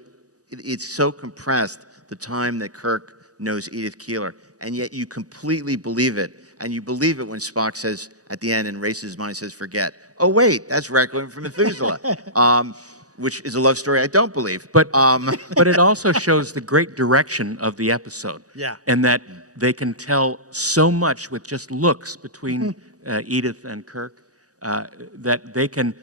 it's so compressed, the time that Kirk knows Edith Keeler, and yet you completely believe it. And you believe it when Spock says at the end and raises his mind, says, forget. Oh, wait, that's Requiem for Methuselah, which is a love story I don't believe. But it also shows the great direction of the episode. Yeah. And that they can tell so much with just looks between Edith and Kirk, that they can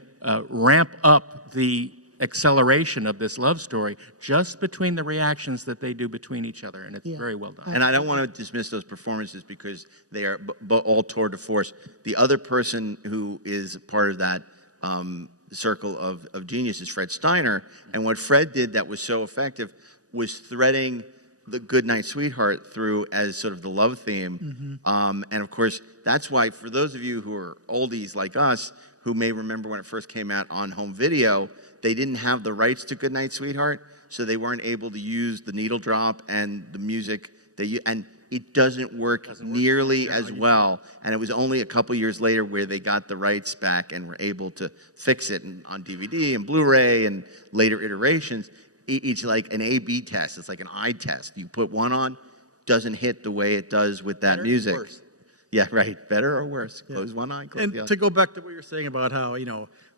ramp up the acceleration of this love story just between the reactions that they do between each other, and it's very well done. And I don't want to dismiss those performances because they are all tour de force. The other person who is part of that circle of genius is Fred Steiner, and what Fred did that was so effective was threading the Goodnight Sweetheart through as sort of the love theme. And of course, that's why for those of you who are oldies like us, who may remember when it first came out on home video, they didn't have the rights to Goodnight Sweetheart, so they weren't able to use the needle drop and the music. And it doesn't work nearly as well. And it was only a couple years later where they got the rights back and were able to fix it on DVD and Blu-ray and later iterations. It's like an A/B test. It's like an eye test. You put one on, doesn't hit the way it does with that music. Worse. Yeah, right. Better or worse? Close one eye, close And the other. to go back to what you're saying about how,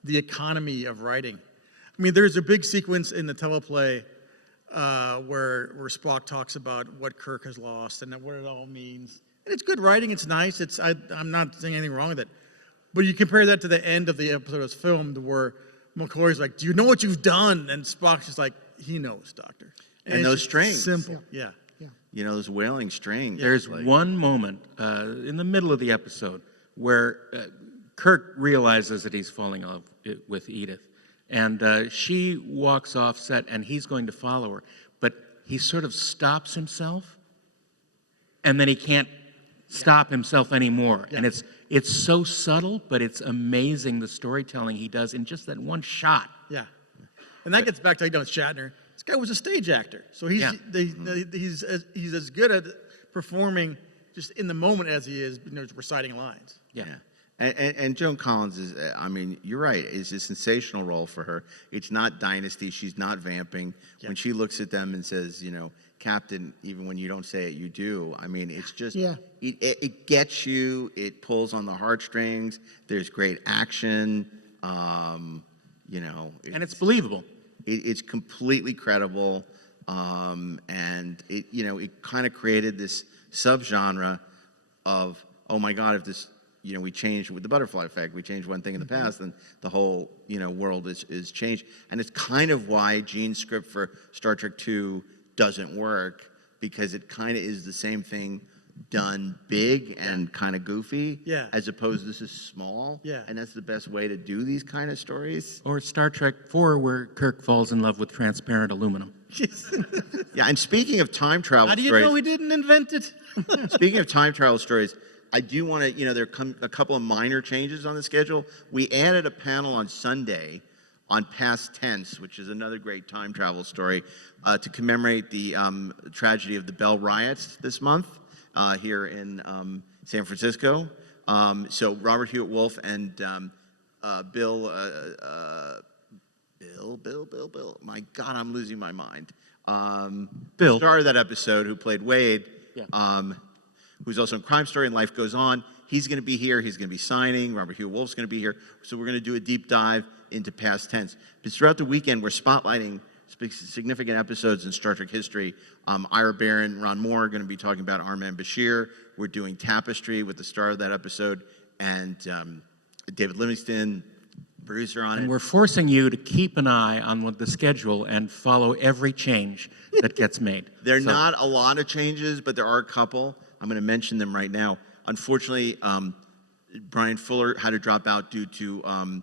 the economy of writing. I mean, there's a big sequence in the teleplay where Spock talks about what Kirk has lost and what it all means. And it's good writing. It's nice. I'm not saying anything wrong with it. But you compare that to the end of the episode that's filmed where McCoy's like, do you know what you've done? And Spock's just like, he knows, Doctor. And those it's strings. Simple. Yeah. Those wailing strings. There's one moment in the middle of the episode where Kirk realizes that he's falling in love with Edith. And she walks off set, and he's going to follow her. But he sort of stops himself, and then he can't stop himself anymore. Yeah. And it's so subtle, but it's amazing the storytelling he does in just that one shot. Yeah. And that gets back to Shatner. This guy was a stage actor, so he's as good at performing just in the moment as he is reciting lines. Yeah. And Joan Collins is, you're right, it's a sensational role for her. It's not Dynasty, she's not vamping. Yeah. When she looks at them and says, Captain, even when you don't say it, you do. It's just, it gets you, it pulls on the heartstrings, there's great action, and it's believable. It's completely credible, and it kind of created this subgenre of, oh my God, if this, we changed with the butterfly effect, we changed one thing in the past, and the whole, world is changed. And it's kind of why Gene's script for Star Trek II doesn't work, because it kind of is the same thing done big and kind of goofy, as opposed to this is small, and that's the best way to do these kind of stories. Or Star Trek IV, where Kirk falls in love with transparent aluminum. Yeah, and speaking of time travel How do you stories, know he didn't invent it? speaking of time travel stories, I do want to, there come a couple of minor changes on the schedule. We added a panel on Sunday on Past Tense, which is another great time travel story, to commemorate the tragedy of the Bell riots this month here in San Francisco. So Robert Hewitt Wolf and Bill, my God, I'm losing my mind. Bill, star of that episode, who played Wade, who's also in Crime Story and Life Goes On. He's going to be here. He's going to be signing. Robert Hewitt Wolf's going to be here. So we're going to do a deep dive into Past Tense. But throughout the weekend, we're spotlighting significant episodes in Star Trek history. Ira Barron, Ron Moore are going to be talking about Armand Bashir. We're doing Tapestry with the star of that episode, and David Livingston, producer on And it. we're forcing you to keep an eye on what the schedule and follow every change that gets made. There are not a lot of changes, but there are a couple. I'm going to mention them right now. Unfortunately, Brian Fuller had to drop out due to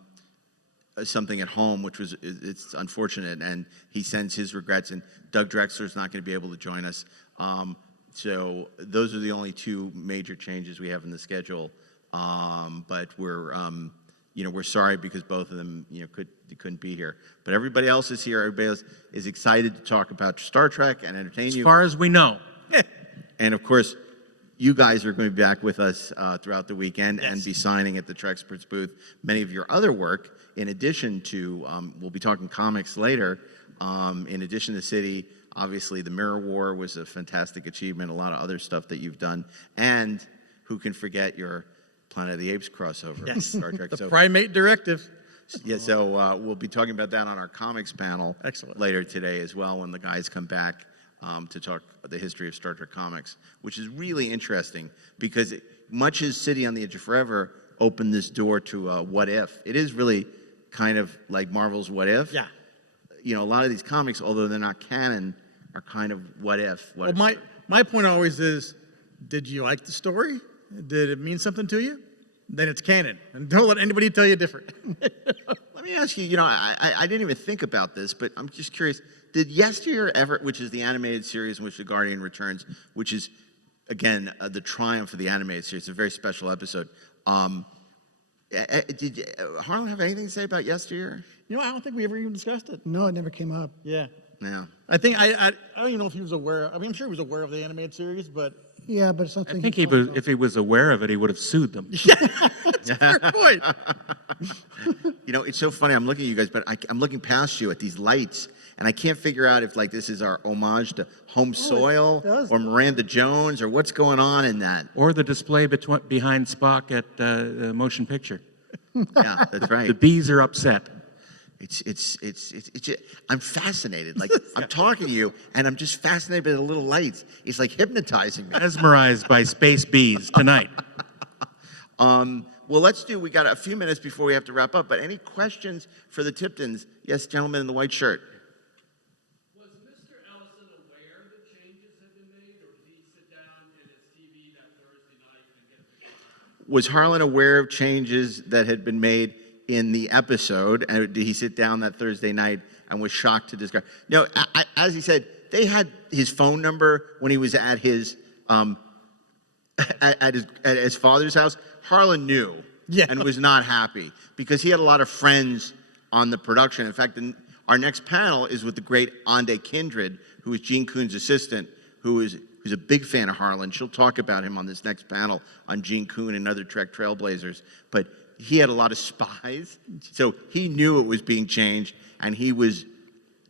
something at home, which was, it's unfortunate, and he sends his regrets, and Doug Drexler's not going to be able to join us. So those are the only two major changes we have in the schedule. But we're, we're sorry because both of them, couldn't be here. But everybody else is here. Everybody else is excited to talk about Star Trek and entertain you. As far as we know. And of course, you guys are going to be back with us throughout the weekend and be signing at the Treksperts booth. Many of your other work, in addition to, we'll be talking comics later, in addition to City, obviously the Mirror War was a fantastic achievement, a lot of other stuff that you've done, and who can forget your Planet of the Apes crossover with Star Trek. The Primate Directive. Yeah, so we'll be talking about that on our comics panel later today as well when the guys come back to talk the history of Star Trek comics, which is really interesting because much as City on the Edge of Forever opened this door to What If, it is really kind of like Marvel's What If. Yeah. A lot of these comics, although they're not canon, are kind of what if. Well, my point always is, did you like the story? Did it mean something to you? Then it's canon. And don't let anybody tell you different. Let me ask you, I didn't even think about this, but I'm just curious. Did Yesteryear ever, which is the animated series in which the Guardian returns, which is, again, the triumph of the animated series, a very special episode. Did Harlan have anything to say about Yesteryear? I don't think we ever even discussed it. No, it never came up. Yeah. No. I think, I don't even know if he was aware. I mean, I'm sure he was aware of the animated series, but. Yeah, but it's something. I think if he was aware of it, he would have sued them. That's a fair point. It's so funny. I'm looking at you guys, but I'm looking past you at these lights, and I can't figure out if this is our homage to Home Soil or Miranda Jones or what's going on in that. Or the display behind Spock at the motion picture. Yeah, that's right. The bees are upset. It's I'm fascinated. Like I'm talking to you, and I'm just fascinated by the little lights. It's like hypnotizing me. Mesmerized by space bees tonight. Well, we got a few minutes before we have to wrap up, but any questions for the Tiptons? Yes, gentleman in the white shirt. Was Mr. Ellison aware that changes had been made, or did he sit down at his TV that Thursday night and get the Was Harlan aware of changes that had been made in the episode, and did he sit down that Thursday night and was shocked to discover? No, as he said, they had his phone number when he was at his at his father's house. Harlan knew and was not happy because he had a lot of friends on the production. In fact, our next panel is with the great Ande Kindred, who is Gene Kuhn's assistant, who's a big fan of Harlan. She'll talk about him on this next panel on Gene Kuhn and other Trek trailblazers. But he had a lot of spies, so he knew it was being changed, and he was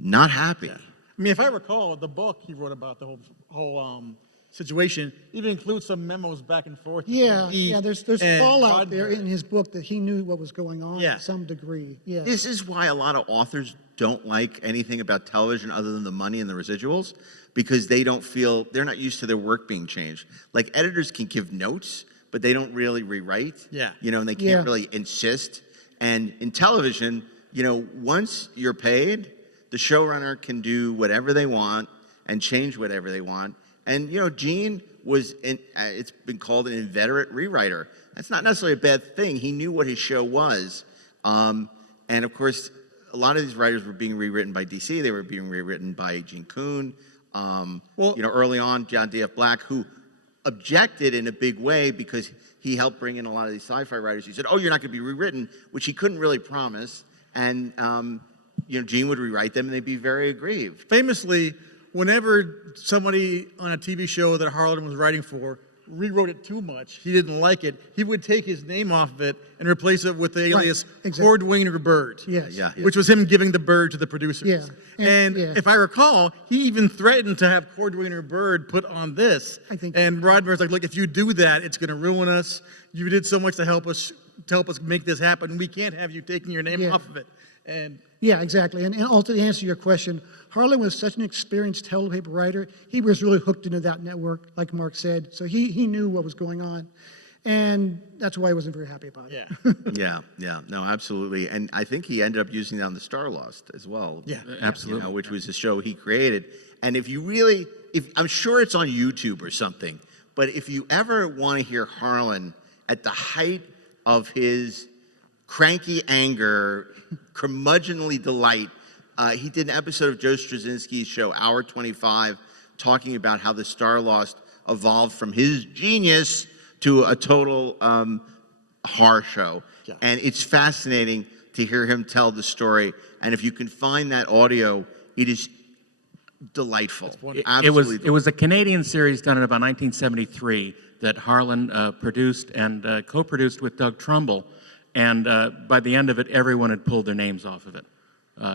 not happy. I mean, if I recall, the book he wrote about the whole situation even includes some memos back and forth. There's fallout there in his book that he knew what was going on to some degree. Yeah. This is why a lot of authors don't like anything about television other than the money and the residuals, because they're not used to their work being changed. Like editors can give notes, but they don't really rewrite. And they can't really insist. And in television, once you're paid, the showrunner can do whatever they want and change whatever they want. And, Gene was, it's been called an inveterate rewriter. That's not necessarily a bad thing. He knew what his show was. And, of course, a lot of these writers were being rewritten by DC. They were being rewritten by Gene Kuhn. Early on, John D.F. Black, who objected in a big way because he helped bring in a lot of these sci-fi writers. He said, you're not going to be rewritten, which he couldn't really promise. and Gene would rewrite them, and they'd be very aggrieved. Famously, whenever somebody on a TV show that Harlan was writing for rewrote it too much, he didn't like it, he would take his name off of it and replace it with the alias Cordwainer Bird. Yes. Yeah. Which was him giving the bird to the producers. Yeah. And Yeah. if I recall, he even threatened to have Cordwainer Bird put on this. I think- And Roddenberry's like, look, if you do that, it's going to ruin us. You did so much to help us make this happen. We can't have you taking your name Yeah. off of it. And Yeah, exactly. And also to answer your question, Harlan was such an experienced telepaper writer. He was really hooked into that network, like Mark said. So he knew what was going on. And that's why I wasn't very happy about it. yeah. No, absolutely. And I think he ended up using it on the Starlost as well. Yeah. Absolutely. Which was a show he created. And if I'm sure it's on YouTube or something, but if you ever want to hear Harlan at the height of his cranky anger, curmudgeonly delight, he did an episode of Joe Straczynski's show, Hour 25, talking about how the Starlost evolved from his genius to a total horror show. Yeah. And it's fascinating to hear him tell the story. And if you can find that audio, it is delightful. Absolutely It was a Canadian series done in about 1973 that Harlan produced and co-produced with Doug Trumbull. And by the end of it, everyone had pulled their names off of it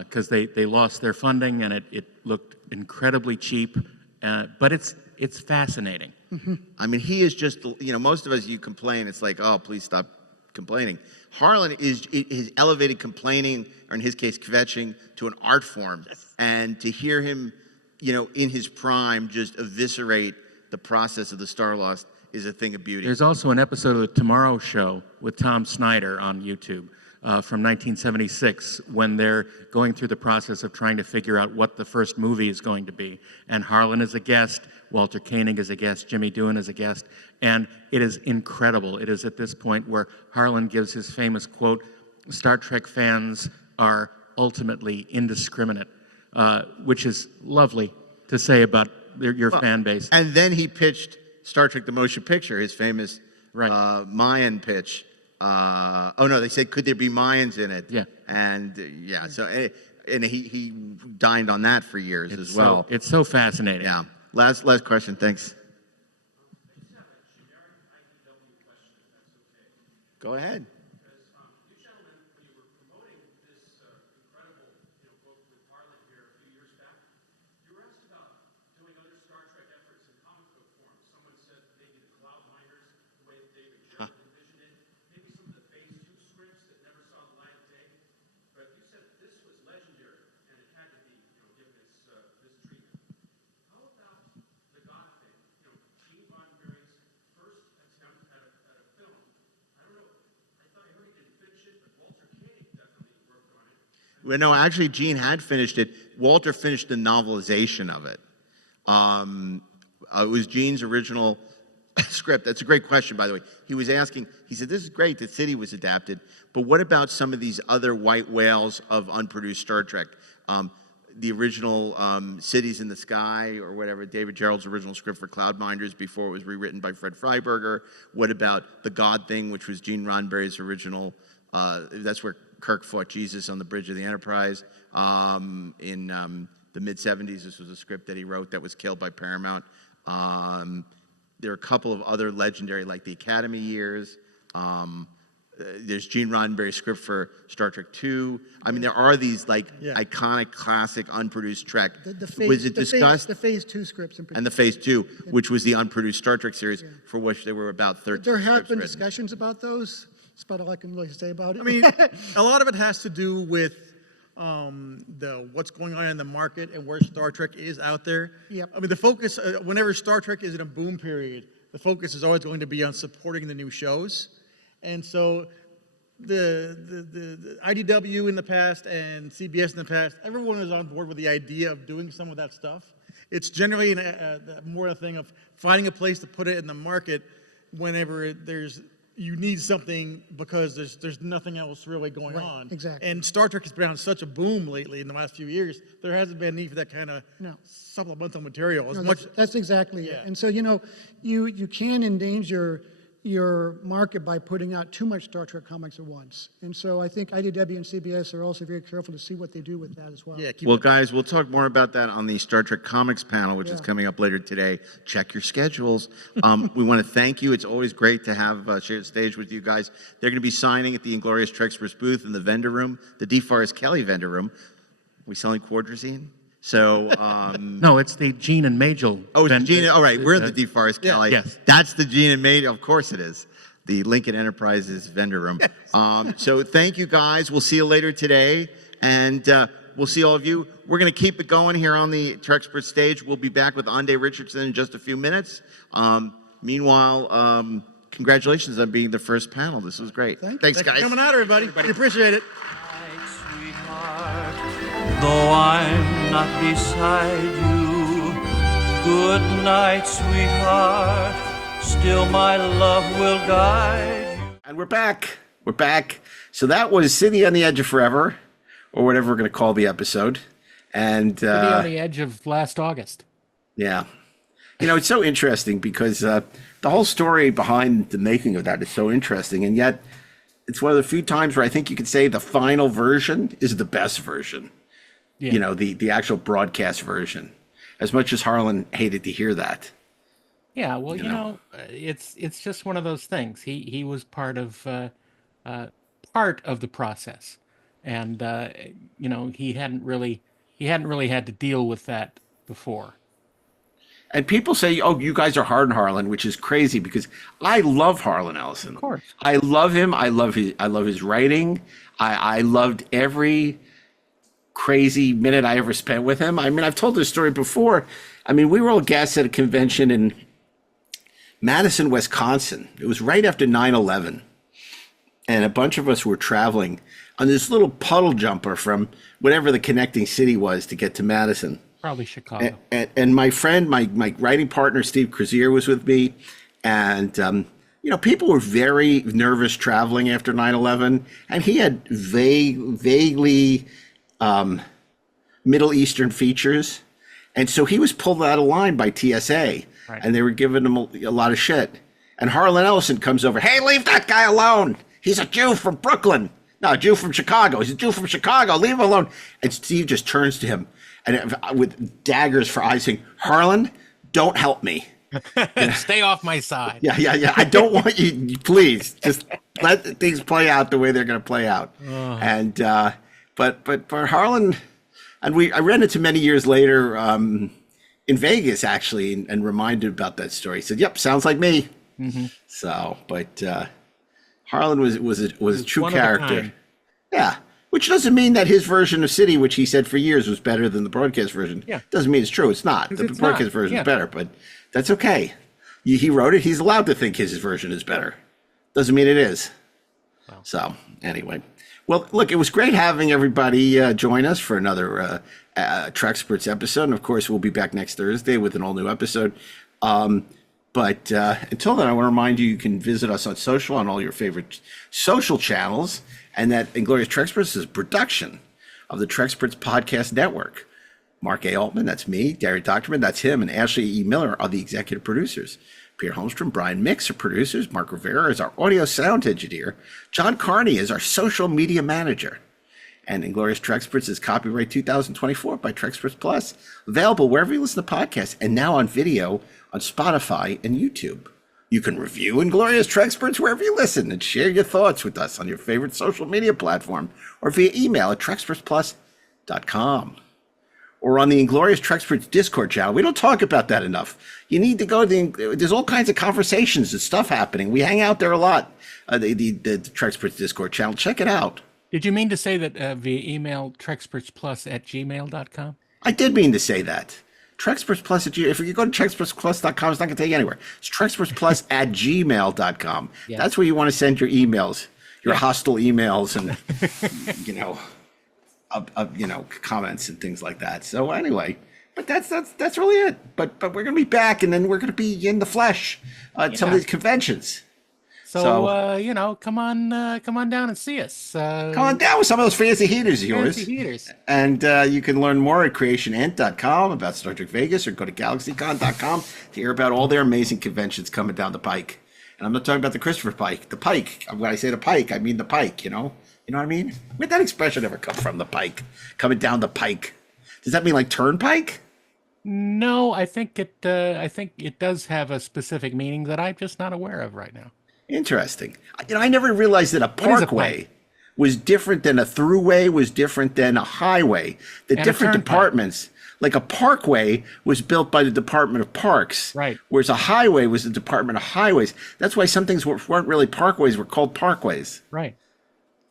because they lost their funding and it looked incredibly cheap. But it's fascinating. I mean, he is just, most of us, you complain, it's like, oh, please stop complaining. Harlan has elevated complaining, or in his case, kvetching, to an art form. Yes. And to hear him, in his prime, just eviscerate the process of the Starlost is a thing of beauty. There's also an episode of The Tomorrow Show with Tom Snyder on YouTube from 1976 when they're going through the process of trying to figure out what the first movie is going to be. And Harlan is a guest, Walter Koenig is a guest, Jimmy Doohan is a guest, and it is incredible. It is at this point where Harlan gives his famous quote, "Star Trek fans are ultimately indiscriminate," which is lovely to say about your fan base. And then he pitched Star Trek: The Motion Picture, his famous Mayan pitch. They said, could there be Mayans in it? Yeah. And and he dined on that for years as well. It's so fascinating. Yeah. Last question, thanks. Go ahead. You gentlemen, when you were promoting this incredible book with Harlan here a few years back, you were asked about doing other Star Trek efforts in comic book form. Someone said maybe the Cloud Miners, the way that David Jordan envisioned it, maybe some of the Phase 2 scripts that never saw the light of day. But you said this was legendary and it had to be given this treatment. How about the God thing? Gene Roddenberry's first attempt at a film. I don't know. I thought I heard he didn't finish it, but Walter Koenig definitely worked on it. Well, no, actually, Gene had finished it. Walter finished the novelization of it. It was Gene's original script. That's a great question, by the way. He was asking, he said, this is great that City was adapted, but what about some of these other white whales of unproduced Star Trek? The original Cities in the Sky, or whatever, David Gerald's original script for Cloudminders before it was rewritten by Fred Freiberger. What about The God Thing, which was Gene Roddenberry's original, that's where Kirk fought Jesus on the bridge of the Enterprise. In the mid-'70s, this was a script that he wrote that was killed by Paramount. There are a couple of other legendary, like the Academy years. There's Gene Roddenberry's script for Star Trek II. I mean, there are these iconic, classic, unproduced Trek. Was it discussed? The Phase 2 scripts in particular. And the Phase 2, which was the unproduced Star Trek series, for which there were about 13 There have scripts been written. discussions about those. That's about all I can really say about it. I mean, a lot of it has to do with what's going on in the market and where Star Trek is out there. Yep. I mean, the focus, whenever Star Trek is in a boom period, the focus is always going to be on supporting the new shows. And so the IDW in the past and CBS in the past, everyone is on board with the idea of doing some of that stuff. It's generally more a thing of finding a place to put it in the market whenever you need something because there's nothing else really going on. Exactly. And Star Trek has been on such a boom lately in the last few years, there hasn't been need for that kind of No. supplemental material as No, much. that's exactly it. Yeah. And so, you can endanger, your market by putting out too much Star Trek comics at once. And so I think IDW and CBS are also very careful to see what they do with that as well. Yeah, Well, guys, we'll talk more about that on the Star Trek Comics panel, which is coming up later today. Check your schedules. We want to thank you. It's always great to have shared stage with you guys. They're going to be signing at the Inglorious Treksperts booth in the vendor room, the DeForest Kelly vendor room. We selling Quadrazine? So, No, it's the Gene and Majel. oh, it's Gene. All right, we're in the DeForest Kelly. Yes. That's the Gene and Majel. Of course it is. The Lincoln Enterprises vendor room. So thank you guys. We'll see you later today. And we'll see all of you. We're going to keep it going here on the Treksperts stage. We'll be back with Ande Richardson in just a few minutes. Meanwhile, congratulations on being the first panel. This was great. Thanks, guys. for coming out, everybody. We appreciate it. Though I'm not beside you, good night, sweetheart. Still my love will guide you. And we're back. We're back. So that was City on the Edge of Forever, or whatever we're going to call the episode. And City on the Edge of last August. yeah, you know, it's so interesting because the whole story behind the making of that is so interesting, and yet it's one of the few times where I think you could say the final version is the best version. Yeah. You know, the actual broadcast version. As much as Harlan hated to hear that. Yeah, well, you know, it's just one of those things. He was part of the process, and you know, he hadn't really had to deal with that before. And people say, "Oh, you guys are hard on Harlan," which is crazy because I love Harlan Ellison. Of course, I love him. I love his writing. I loved every crazy minute I ever spent with him. I mean, I've told this story before. I mean, we were all guests at a convention in Madison, Wisconsin. It was right after 9/11. And a bunch of us were traveling on this little puddle jumper from whatever the connecting city was to get to Madison. probably Chicago. And my friend, my writing partner, Steve Crozier, was with me. And, you know, people were very nervous traveling after 9/11. And he had vaguely Middle Eastern features. And so he was pulled out of line by TSA. Right. And they were giving him a lot of shit. And Harlan Ellison comes over. "Hey, leave that guy alone. He's a Jew from Brooklyn. No, a Jew from Chicago. He's a Jew from Chicago. Leave him alone." And Steve just turns to him and with daggers for eyes saying, "Harlan, don't help me. Stay off my side." Yeah. I don't want you. Please, just let things play out the way they're going to play out." And but for Harlan, and I ran into many years later in Vegas actually, and reminded about that story. He said, "Yep, sounds like me." Mm-hmm. So, but Harlan was a true one of a character. kind. Yeah, which doesn't mean that his version of City, which he said for years was better than the broadcast version. Yeah. Doesn't mean it's true. It's not. The it's broadcast not. version Yeah. is better, but that's okay. He wrote it. He's allowed to think his version is better. Doesn't mean it is. Wow. So anyway, well, look, it was great having everybody join us for another Treksperts episode. And of course, we'll be back next Thursday with an all new episode. But until then, I want to remind you, you can visit us on social, on all your favorite social channels, and that Inglorious Treksperts is a production of the Treksperts Podcast Network. Mark A. Altman, that's me. DAREN, that's him. And Ashley E. Miller are the executive producers. Peter Holmstrom, Brian Mix are producers. Mark Rivera is our audio sound engineer. John Carney is our social media manager. And Inglorious Treksperts is copyright 2024 by Treksperts Plus, available wherever you listen to podcasts, and now on video on Spotify and YouTube. You can review Inglorious Treksperts wherever you listen and share your thoughts with us on your favorite social media platform or via email at trekspertsplus.com. Or on the Inglorious Treksperts Discord channel. We don't talk about that enough. You need to go to there's all kinds of conversations and stuff happening. We hang out there a lot, the Treksperts Discord channel. Check it out. Did you mean to say that via email, trekspertsplus@gmail.com? I did mean to say that. Treksperts Plus if you go to trekspertsplus.com, it's not going to take you anywhere. It's trekspertsplus@gmail.com. Yes. That's where you want to send your emails, your hostile emails, and comments and things like that. So anyway, but that's really it. But we're going to be back, and then we're going to be in the flesh at some of these conventions. So come on down and see us. Come on down with some of those fancy heaters of yours. Fancy heaters. And you can learn more at creationent.com about Star Trek Vegas, or go to galaxycon.com to hear about all their amazing conventions coming down the pike. And I'm not talking about the Christopher Pike, the Pike. When I say the Pike, I mean the Pike, you know? You know what I mean? Where'd that expression ever come from, the Pike? Coming down the Pike. Does that mean like turnpike? No, I think it does have a specific meaning that I'm just not aware of right now. Interesting. You know, I never realized that a What is a parkway pike? was different than a throughway, was different than a highway. The And a different turnpike. departments, like a parkway was built by the Department of Parks. Right. Whereas a highway was the Department of Highways. That's why some things weren't really parkways, were called parkways. Right.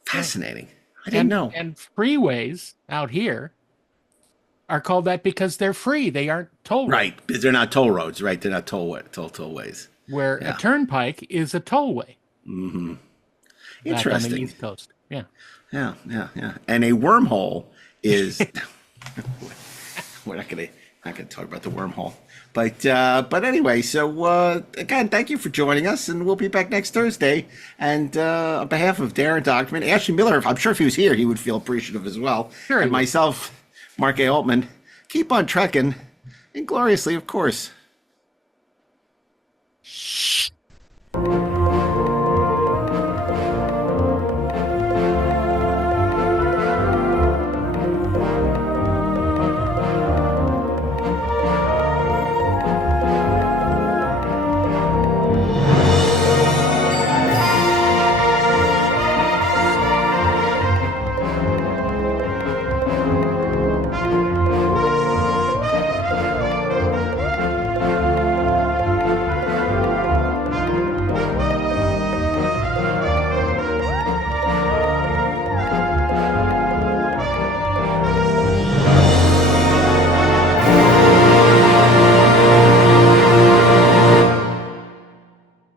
Fascinating. I didn't know. And freeways out here are called that because they're free. They aren't toll roads. Right. Because they're not toll roads, right? They're not tollways. Where Yeah. a turnpike is a tollway. Back on the Interesting. East Coast. Yeah. Yeah. And a wormhole is we're not gonna talk about the wormhole. But anyway, so again, thank you for joining us, and we'll be back next Thursday. And on behalf of DAREN DOCHTERMAN, Ashley Miller, I'm sure if he was here, he would feel appreciative as well. Sure he And would. myself, Mark A. Altman, keep on trekking, ingloriously, of course.